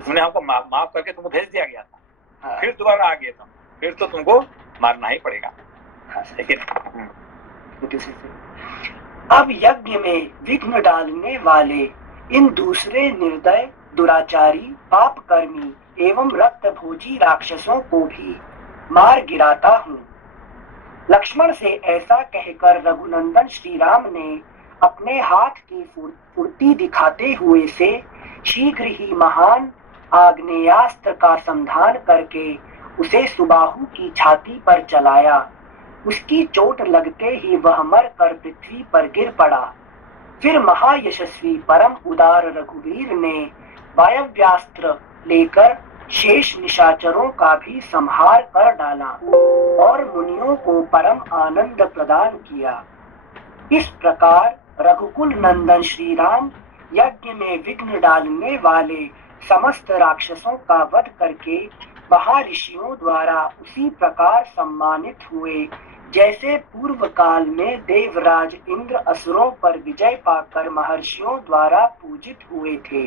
तुमने हमको माफ करके तुमको भेज दिया गया था, फिर दोबारा आ गए तुम, फिर तो तुमको मारना ही पड़ेगा। लेकिन अब यज्ञ में विघ्न डालने वाले इन दूसरे निर्दय, दुराचारी, पाप कर्मी एवं रक्त भोजी राक्षसों को भी मार गिराता हूँ। लक्ष्मण से ऐसा कहकर रघुनंदन श्री राम ने अपने हाथ की फुर्ती दिखाते हुए से शीघ्र ही महान आग्नेयास्त्र का संधान करके उसे सुबाहु की छाती पर चलाया। उसकी चोट लगते ही वह मर कर पृथ्वी पर गिर पड़ा। फिर महायशस्वी परम उदार रघुवीर ने वायव्यास्त्र लेकर शेष निशाचरों का भी संहार कर डाला और मुनियों को परम आनंद प्रदान किया। इस प्रकार रघुकुल नंदन श्री राम यज्ञ में विघ्न डालने वाले समस्त राक्षसों का वध करके महर्षियों द्वारा उसी प्रकार सम्मानित हुए जैसे पूर्व काल में देवराज इंद्र असुरों पर विजय पाकर महर्षियों द्वारा पूजित हुए थे।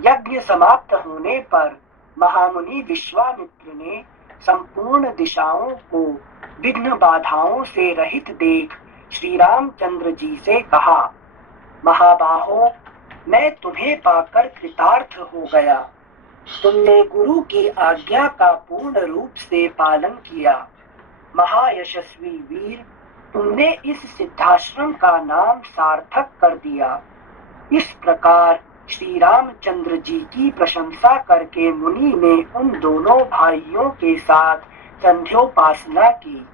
यज्ञ समाप्त होने पर महामुनि विश्वामित्र ने संपूर्ण दिशाओं को विघ्न बाधाओं से रहित देख श्री रामचंद्र जी से कहा, महाबाहो, मैं तुम्हें पाकर कृतार्थ हो गया। तुमने गुरु की आज्ञा का पूर्ण रूप से पालन किया। महायशस्वी वीर, तुमने इस सिद्धाश्रम का नाम सार्थक कर दिया। इस प्रकार श्री रामचंद्र जी की प्रशंसा करके मुनि ने उन दोनों भाइयों के साथ संध्योपासना की।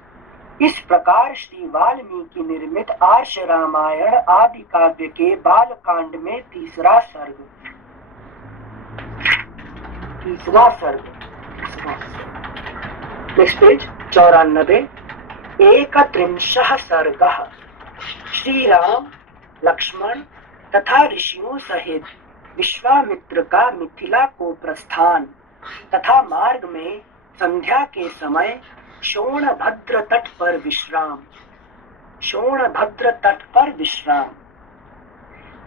इस प्रकार श्री वाल्मीकि निर्मित आर्ष रामायण आदि काव्य के बाल कांड में तीसरा सर्ग नेक्स्ट पेज 94 एकत्रिंशः सर्गः। श्री राम, लक्ष्मण तथा ऋषियों सहित विश्वामित्र का मिथिला को प्रस्थान तथा मार्ग में संध्या के समय शोणभद्र तट पर विश्राम।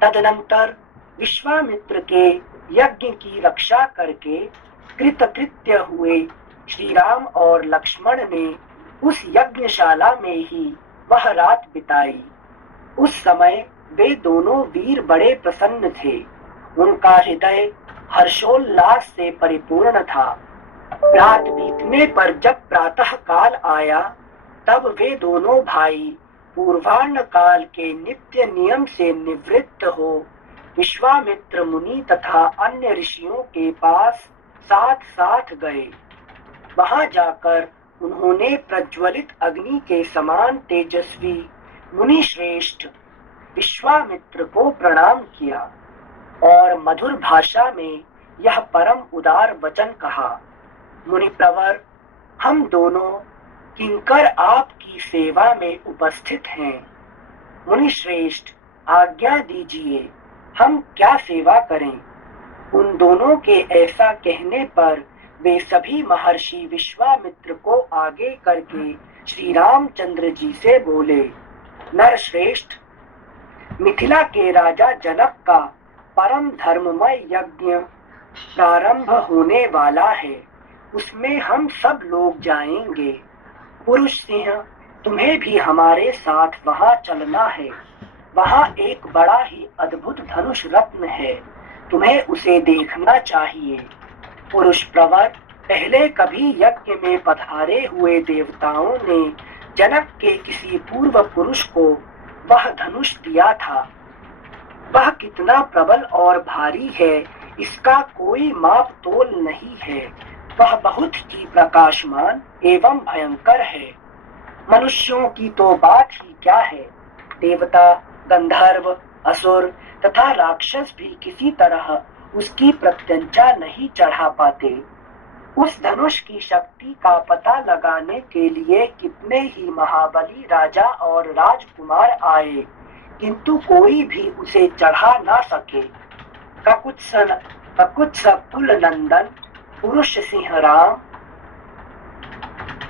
तदनंतर विश्वामित्र के यज्ञ की रक्षा करके कृतकृत्य हुए श्री राम और लक्ष्मण ने उस यज्ञशाला में ही वह रात बिताई। उस समय वे दोनों वीर बड़े प्रसन्न थे। उनका हृदय हर्षोल्लास से परिपूर्ण था। रात बीतने पर जब प्रातः काल आया, तब वे दोनों भाई पूर्वाह्न काल के नित्य नियम से निवृत्त हो विश्वामित्र मुनि तथा अन्य ऋषियों के पास साथ साथ गए। वहां जाकर उन्होंने प्रज्वलित अग्नि के समान तेजस्वी मुनि श्रेष्ठ विश्वामित्र को प्रणाम किया और मधुर भाषा में यह परम उदार वचन कहा, मुनि प्रवर, हम दोनों किंकर आपकी सेवा में उपस्थित हैं। मुनि श्रेष्ठ, आज्ञा दीजिए, हम क्या सेवा करें। उन दोनों के ऐसा कहने पर वे सभी महर्षि विश्वामित्र को आगे करके श्री रामचंद्र जी से बोले, नरश्रेष्ठ, मिथिला के राजा जनक का परम धर्ममय यज्ञ प्रारंभ होने वाला है, उसमें हम सब लोग जाएंगे। पुरुष सिंह, तुम्हें भी हमारे साथ वहां चलना है। वहां एक बड़ा ही अद्भुत धनुष रत्न है, तुम्हें उसे देखना चाहिए। पुरुष प्रवर, पहले कभी यज्ञ में पधारे हुए देवताओं ने जनक के किसी पूर्व पुरुष को वह धनुष दिया था। वह कितना प्रबल और भारी है, इसका कोई माप तोल नहीं है। वह बहुत ही प्रकाशमान एवं भयंकर है। मनुष्यों की तो बात ही क्या है, देवता, गंधर्व, असुर तथा राक्षस भी किसी तरह उसकी प्रत्यंचा नहीं चढ़ा पाते। उस धनुष की शक्ति का पता लगाने के लिए कितने ही महाबली राजा और राजकुमार आए, किंतु कोई भी उसे चढ़ा ना सके। ककुत्स कुल नंदन पुरुष सिंह राम,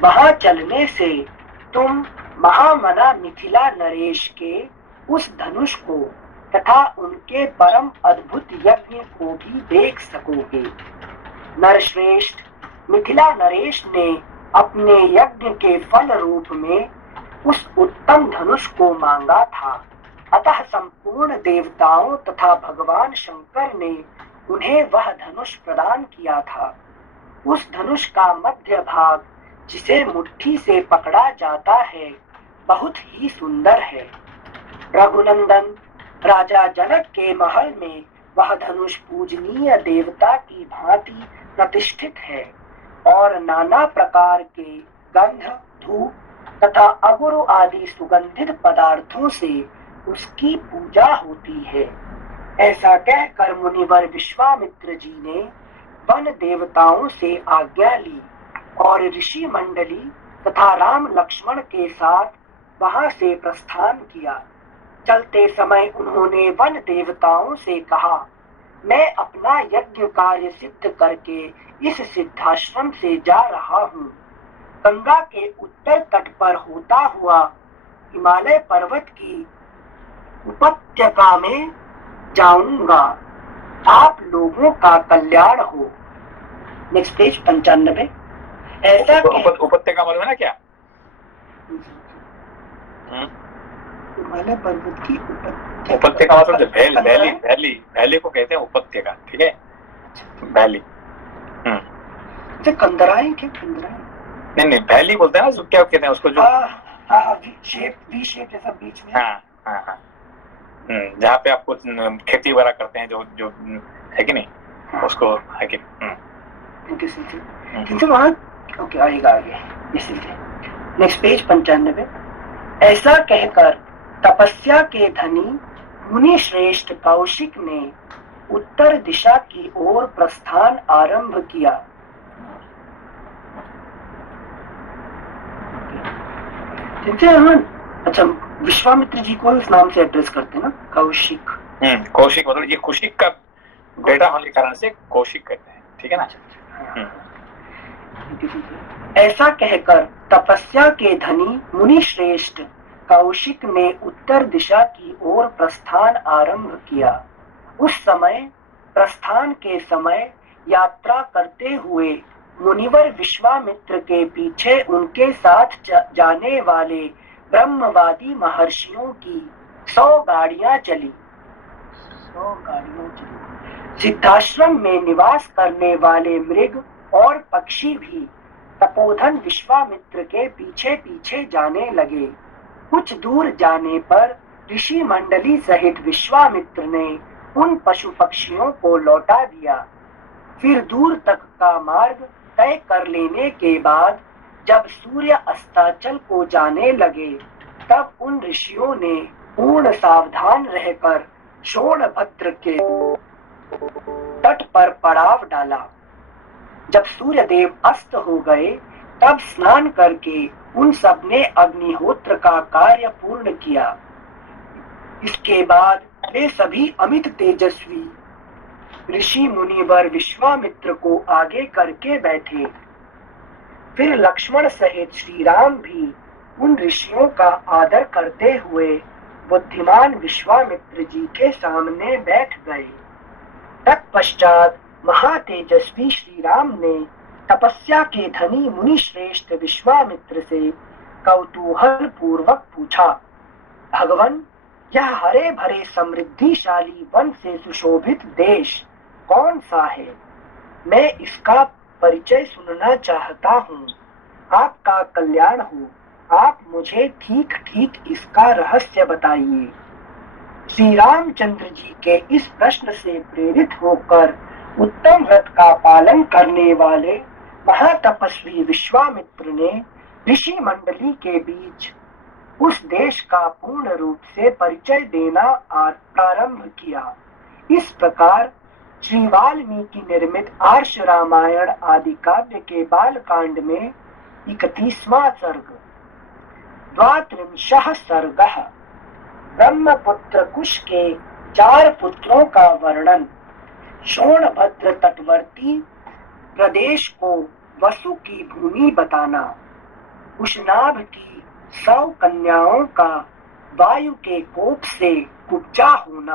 वहां चलने से तुम महामना मिथिला नरेश के उस धनुष को तथा उनके परम अद्भुत यज्ञ को भी देख सकोगे। नरश्रेष्ठ, मिथिला नरेश ने अपने यज्ञ के फल रूप में उस उत्तम धनुष को मांगा था, अतः संपूर्ण देवताओं तथा भगवान शंकर ने उन्हें वह धनुष प्रदान किया था। उस धनुष का मध्य भाग, जिसे मुट्ठी से पकड़ा जाता है, बहुत ही सुंदर है। रघुनंदन, राजा जनक के महल में वह धनुष पूजनीय देवता की भांति प्रतिष्ठित है और नाना प्रकार के गंध, धूप तथा अगुरु आदि सुगंधित पदार्थों से उसकी पूजा होती है। ऐसा कहकर मुनिवर विश्वामित्र जी ने वन देवताओं से आज्ञा ली और ऋषि मंडली तथा राम लक्ष्मण के साथ वहां से प्रस्थान किया। चलते समय उन्होंने वन देवताओं से कहा, मैं अपना यज्ञ कार्य सिद्ध करके इस सिद्धाश्रम से जा रहा हूँ। गंगा के उत्तर तट पर होता हुआ हिमालय पर्वत की उपत्यका में जाऊंगा। आप लोगों का कल्याण हो। Next page 95। ऐसा उपत्यका मतलब ना क्या, हिमालय पर्वत की उपत्यका मतलब जो वैली को कहते हैं उपत्यका, ठीक है, वैली। कंदराई क्या, कंदराई नहीं, वैली बोलते हैं ना, क्या कहते हैं उसको, जो वी शेप जैसा बीच में। हाँ, जहाँ पे आपको खेती वगैरह करते हैं, जो है कि नहीं, उसको है कि वहाँ ओके, आएगा आगे। Next page 95। ऐसा कहकर तपस्या के धनी मुनि श्रेष्ठ कौशिक ने उत्तर दिशा की ओर प्रस्थान आरंभ किया। अच्छा, विश्वामित्र जी को इस नाम से एड्रेस करते हैं ना, कौशिक। कौशिक मतलब ये कुशिक का बेटा होने के कारण से कौशिक कहते हैं, ठीक है ना। ऐसा कहकर तपस्या के धनी मुनि श्रेष्ठ कौशिक ने उत्तर दिशा की ओर प्रस्थान आरंभ किया। उस समय प्रस्थान के समय यात्रा करते हुए मुनिवर विश्वामित्र के पीछे उनके साथ जाने वाले ब्रह्मवादी महर्षियों की 100 गाड़ियां चली। सिद्धाश्रम में निवास करने वाले मृग और पक्षी भी तपोधन विश्वामित्र के पीछे पीछे जाने लगे। कुछ दूर जाने पर ऋषि मंडली सहित विश्वामित्र ने उन पशु पक्षियों को लौटा दिया। फिर दूर तक का मार्ग तय कर लेने के बाद जब सूर्य अस्ताचल को जाने लगे, तब उन ऋषियों ने पूर्ण सावधान रहकर शोणभद्र के तट पर पड़ाव डाला। जब सूर्य देव अस्त हो गए, तब स्नान करके उन सब ने अग्निहोत्र का कार्य पूर्ण किया। इसके बाद वे सभी अमित तेजस्वी ऋषि मुनिवर विश्वामित्र को आगे करके बैठे। फिर लक्ष्मण सहित श्री राम भी उन ऋषियों का आदर करते हुए बुद्धिमान विश्वामित्र जी के सामने बैठ गए। तत्पश्चात महातेजस्वी श्री राम ने तपस्या के धनी मुनि श्रेष्ठ विश्वामित्र से कौतूहल पूर्वक पूछा, भगवन, यह हरे भरे समृद्धिशाली वन से सुशोभित देश कौन सा है? मैं इसका परिचय सुनना चाहता हूँ। आपका कल्याण हो, आप मुझे ठीक ठीक इसका रहस्य बताइए। श्री रामचंद्र जी के इस प्रश्न से प्रेरित होकर उत्तम व्रत का पालन करने वाले महातपस्वी विश्वामित्र ने ऋषि मंडली के बीच उस देश का पूर्ण रूप से परिचय देना प्रारंभ किया। इस प्रकार श्री वाल्मीकि निर्मित आर्ष रामायण आदि काव्य के बाल कांड में 31वां सर्ग, द्वात्रिंशः सर्गः, ब्रह्मपुत्र कुश के 4 पुत्रों का वर्णन। सोनभद्र तटवर्ती प्रदेश को वसु की भूमि बताना। कुशनाभ की 100 कन्याओं का वायु के कोप से कुब्जा होना।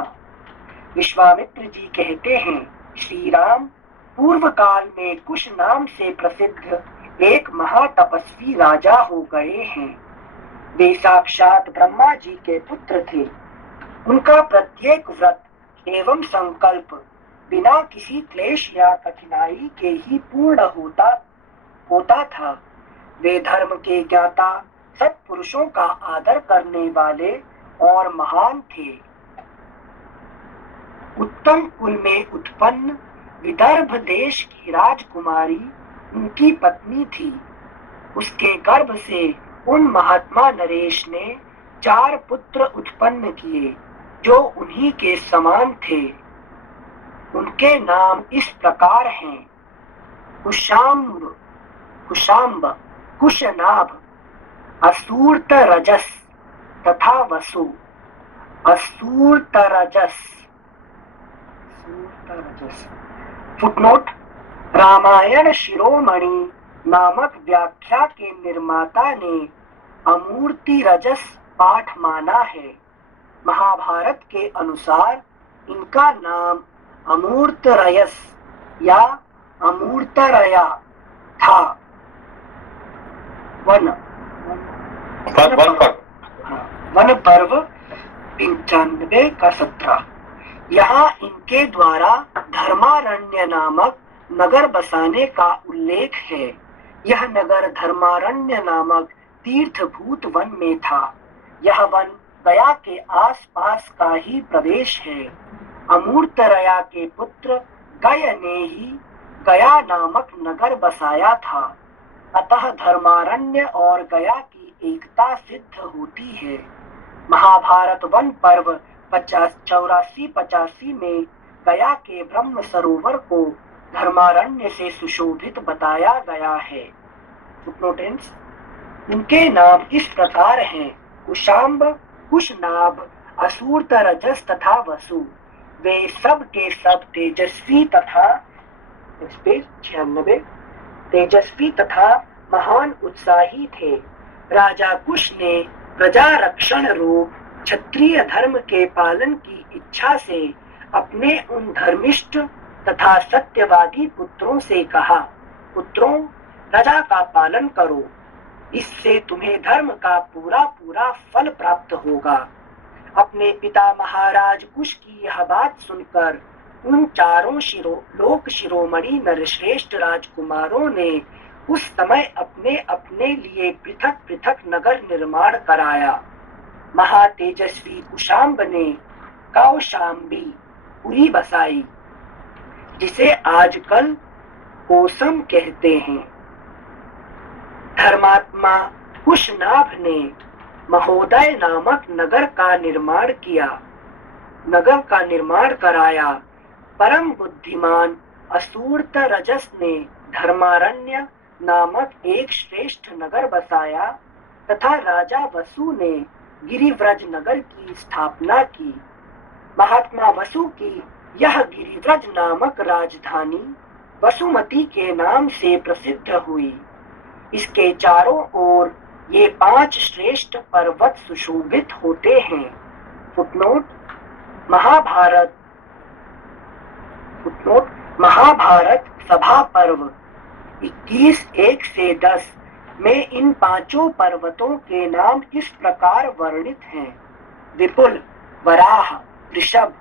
विश्वामित्र जी कहते हैं, श्री राम पूर्व काल में कुश नाम से प्रसिद्ध एक महातपस्वी राजा हो गए हैं। वे साक्षात ब्रह्मा जी के पुत्र थे। उनका प्रत्येक व्रत एवं संकल्प बिना किसी क्लेश या कठिनाई के ही पूर्ण होता था। वे धर्म के ज्ञाता, सत्पुरुषों का आदर करने वाले और महान थे। उत्तम कुल में उत्पन्न विदर्भ देश की राजकुमारी उनकी पत्नी थी। उसके गर्भ से उन महात्मा नरेश ने 4 पुत्र उत्पन्न किए जो उन्हीं के समान थे। उनके नाम इस प्रकार हैं, कुशाम्ब, कुशनाभ, असूर्तरजस तथा वसु। असूर्तरजस फुटनोट, रामायण शिरोमणि नामक व्याख्या के निर्माता ने अमूर्ति रजस पाठ माना है। महाभारत के अनुसार इनका नाम अमूर्तरयस या अमूर्तरया था। वन पर्व 95 का 17। यहाँ इनके द्वारा धर्मारण्य नामक नगर बसाने का उल्लेख है। यह नगर धर्मारण्य नामक तीर्थभूत वन में था। यह वन गया के आसपास का ही प्रदेश है। अमूर्तरया के पुत्र गय ने ही गया नामक नगर बसाया था। अतः धर्मारण्य और गया की एकता सिद्ध होती है। महाभारत वन पर्व 84-85 में गया के ब्रह्म सरोवर को धर्मारण्य से सुशोभित बताया गया है। इनके नाम इस प्रकार हैं, कुशाम्ब, कुशनाभ, असूर्तरजस तथा वसु। वे सब के सब तेजस्वी तथा महान उत्साही थे। राजा कुश ने प्रजा रक्षण रूप क्षत्रिय धर्म के पालन की इच्छा से अपने उन धर्मिष्ठ तथा सत्यवादी पुत्रों से कहा, पुत्रों, प्रजा का पालन करो, इससे तुम्हें धर्म का पूरा पूरा फल प्राप्त होगा। अपने पिता महाराज कुश की यह बात सुनकर उन चारों लोक शिरोमणि नरश्रेष्ठ राजकुमारों ने उस समय अपने अपने लिए पृथक पृथक नगर निर्माण कराया। महातेजस्वी कुशाम्ब ने कौशाम्बी पुरी बसाई, जिसे आजकल कोसम कहते हैं। धर्मात्मा कुशनाभ ने महोदय नामक नगर का निर्माण कराया। परम बुद्धिमान असूर्तरजस ने धर्मारण्य नामक एक श्रेष्ठ नगर बसाया तथा राजा वसु ने गिरिव्रज नगर की स्थापना की। महात्मा वसु की यह गिरिव्रज नामक राजधानी वसुमती के नाम से प्रसिद्ध हुई। इसके चारों ओर ये 5 श्रेष्ठ पर्वत सुशोभित होते हैं। फुटनोट महाभारत सभा पर्व 21:1 से 10 में इन 5 पर्वतों के नाम इस प्रकार वर्णित हैं: विपुल, वराह, ऋषभ,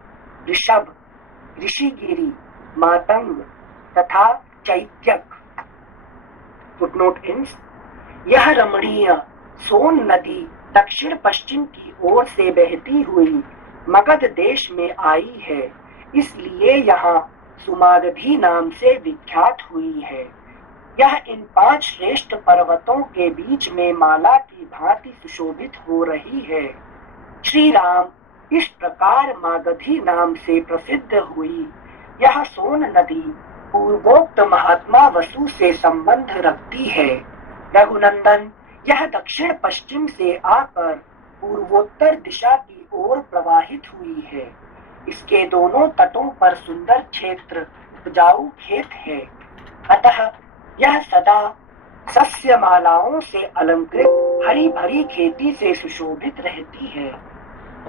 ऋषिगिरि, मातंग तथा चैत्यक। फुटनोट इंस यह रमणीय सोन नदी दक्षिण पश्चिम की ओर से बहती हुई मगध देश में आई है, इसलिए यहाँ सुमागधी नाम से विख्यात हुई है। यह इन 5 श्रेष्ठ पर्वतों के बीच में माला की भांति सुशोभित हो रही है। श्री राम इस प्रकार मागधी नाम से प्रसिद्ध हुई। यह सोन नदी पूर्वोक्त महात्मा वसु से संबंध रखती है। रघुनंदन यह दक्षिण पश्चिम से आकर पूर्वोत्तर दिशा की ओर प्रवाहित हुई है। इसके दोनों तटों पर सुंदर क्षेत्र उपजाऊ खेत है, अतः यह सदा सस्यमालाओं से अलंकृत हरी भरी खेती से सुशोभित रहती है।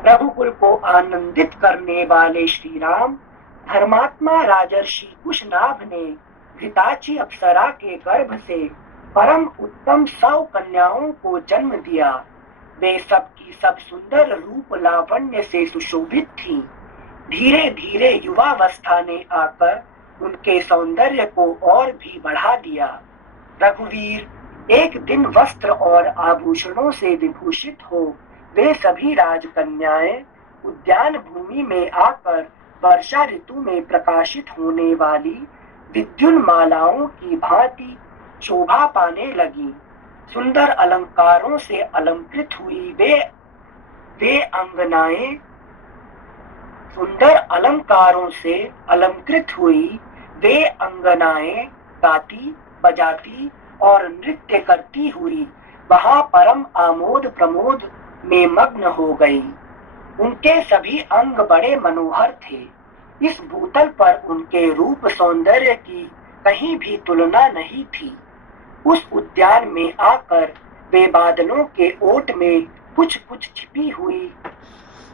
रघुकुल को आनंदित करने वाले श्री राम धर्मात्मा राजर्षि कुशनाभ ने घृताची अप्सरा के गर्भ से परम उत्तम 100 कन्याओं को जन्म दिया। वे सब की सब सुंदर रूप लावण्य से सुशोभित थीं। धीरे धीरे युवावस्था ने आकर उनके सौंदर्य को और भी बढ़ा दिया। रघुवीर एक दिन वस्त्र और आभूषणों से विभूषित हो वे सभी राजकन्याएं उद्यान भूमि में आकर वर्षा ऋतु में प्रकाशित होने वाली विद्युन्मालाओं की भांति शोभा पाने लगी। सुंदर अलंकारों से अलंकृत हुई वे अंगनाएं गाती बजाती और नृत्य करती हुई वहां परम आमोद प्रमोद में मग्न हो गई। उनके सभी अंग बड़े मनोहर थे। इस भूतल पर उनके रूप सौंदर्य की कहीं भी तुलना नहीं थी। उस उद्यान में आकर वे बादलों के ओट में कुछ कुछ छिपी हुई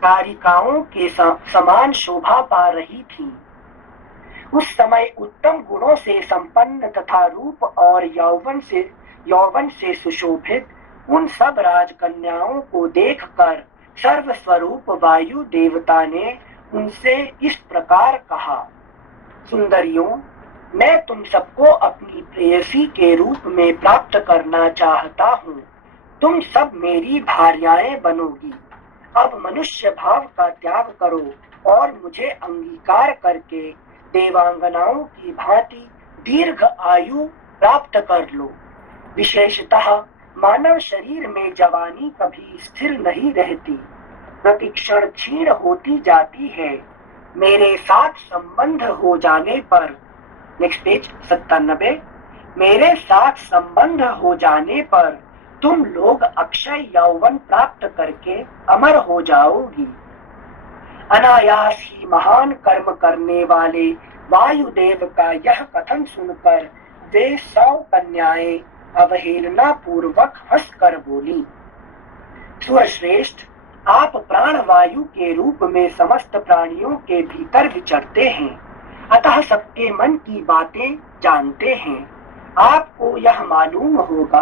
कारिकाओं के समान शोभा पा रही थी। उस समय उत्तम गुणों से संपन्न तथा रूप और यौवन से सुशोभित उन सब राजकन्याओं को देखकर सर्वस्वरूप वायु देवता ने उनसे इस प्रकार कहा: सुंदरियों, मैं तुम सबको अपनी प्रेयसी के रूप में प्राप्त करना चाहता हूँ। तुम सब मेरी भार्याएं बनोगी। अब मनुष्य भाव का त्याग करो और मुझे अंगीकार करके देवांगनाओं की भांति दीर्घ आयु प्राप्त कर लो। विशेषतः मानव शरीर में जवानी कभी स्थिर नहीं रहती, प्रतिक्षण क्षीण होती जाती है। मेरे साथ संबंध हो जाने पर, नेक्स्ट पेज 97, मेरे साथ संबंध हो जाने पर तुम लोग अक्षय यौवन प्राप्त करके अमर हो जाओगी। अनायास ही महान कर्म करने वाले वायुदेव का यह कथन सुनकर वे 100 कन्याएं अवहेलना पूर्वक हंसकर बोली: सुरश्रेष्ठ, आप प्राण वायु के रूप में समस्त प्राणियों के भीतर विचरते हैं, अतः सबके मन की बातें जानते हैं। आपको यह मालूम होगा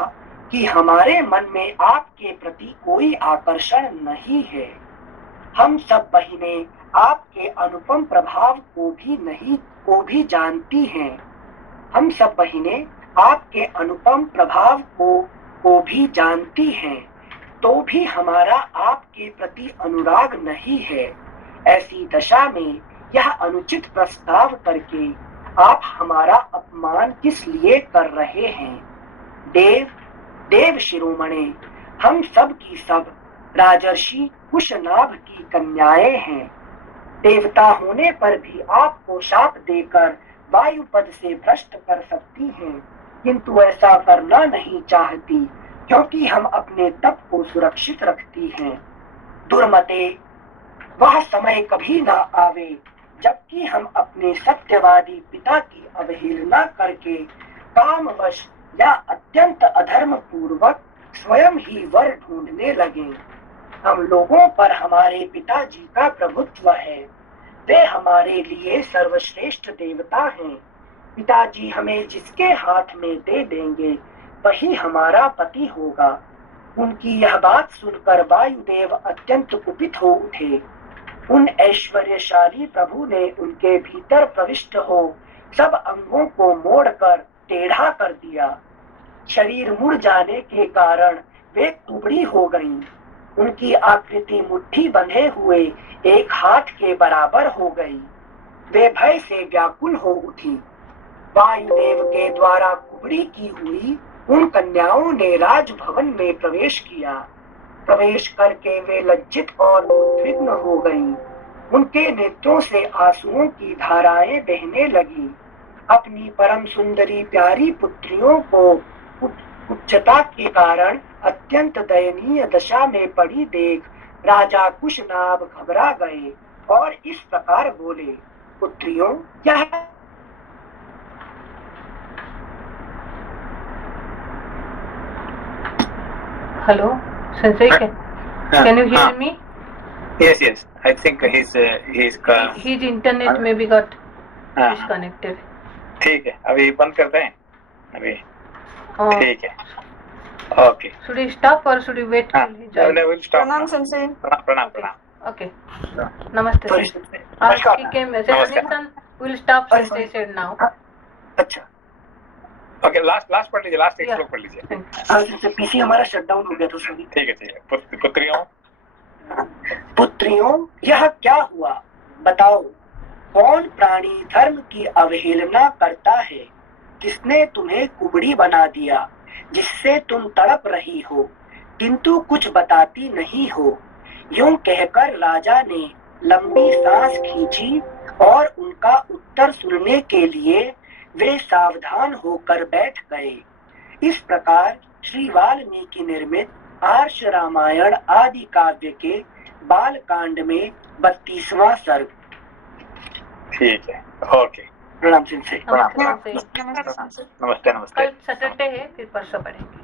कि हमारे मन में आपके प्रति कोई आकर्षण नहीं है। हम सब बहिनें आपके अनुपम प्रभाव को भी जानती हैं। हम सब बहिनें आपके अनुपम प्रभाव को भी जानती हैं, तो भी हमारा आपके प्रति अनुराग नहीं है। ऐसी दशा में यह अनुचित प्रस्ताव करके आप हमारा अपमान किस लिए कर रहे हैं? देव शिरोमणे, हम सब की सब राजर्षि कुशनाभ की कन्याएं हैं। देवता होने पर भी आपको शाप देकर वायुपद से भ्रष्ट कर सकती हैं, किंतु ऐसा करना नहीं चाहती क्योंकि हम अपने तप को सुरक्षित रखती हैं। दुर्मते, वह समय कभी ना आवे जबकि हम अपने सत्यवादी पिता की अवहेलना करके कामवश या अत्यंत अधर्म पूर्वक स्वयं ही वर ढूंढने लगे। हम लोगों पर हमारे पिताजी का प्रभुत्व है, वे हमारे लिए सर्वश्रेष्ठ देवता हैं। पिताजी हमें जिसके हाथ में दे देंगे वही हमारा पति होगा। उनकी यह बात सुनकर वायुदेव अत्यंत कुपित हो उठे। उन ऐश्वर्यशाली प्रभु ने उनके भीतर प्रविष्ट हो सब अंगों को मोड़कर टेढ़ा कर दिया। शरीर मुड़ जाने के कारण वे कुबड़ी हो गईं। उनकी आकृति मुट्ठी बंधे हुए एक हाथ के बराबर हो गई। वे भय से व्याकुल हो उठी। वायुदेव के द्वारा कुबड़ी की हुई उन कन्याओं ने राजभवन में प्रवेश किया। प्रवेश करके वे लज्जित और उद्विग्न हो गईं। उनके नेत्रों से आंसुओं की धाराएं बहने लगी। अपनी परम सुंदरी प्यारी पुत्रियों को उच्चता के कारण अत्यंत दयनीय दशा में पड़ी देख राजा कुशनाभ घबरा गए और इस प्रकार बोले, पुत्रियों, यह hello Sanjay, can you hear me? Yes. I think his internet maybe got disconnected. ठीक है, अभी बंद करते हैं अभी। ठीक है, okay. Should we stop or should we wait till he joins? I will stop. प्रणाम संजय। प्रणाम। Okay. नमस्ते सर। ठीक है, message will stop Sanjay said now. अच्छा, ओके, लास्ट पढ़ लीजिए, लास्ट एक श्लोक पढ़ लीजिए। पीसी हमारा शटडाउन हो गया तो सभी। ठीक है। पुत्रियों, यह क्या हुआ? बताओ, कौन प्राणी धर्म की अवहेलना करता है? किसने तुम्हें कुबड़ी बना दिया जिससे तुम तड़प रही हो किंतु कुछ बताती नहीं हो? यूं कहकर राजा ने लंबी सांस खींची और उनका उत्तर सुनने के लिए वे सावधान होकर बैठ गए। इस प्रकार श्री वाल्मीकि निर्मित आर्ष रामायण आदि काव्य के बाल कांड में 32वां सर्ग। ठीक है, ओके। प्रणाम सिंह से। नमस्ते। नमस्ते। कल सैटरडे है, फिर परसों पढ़ेंगे।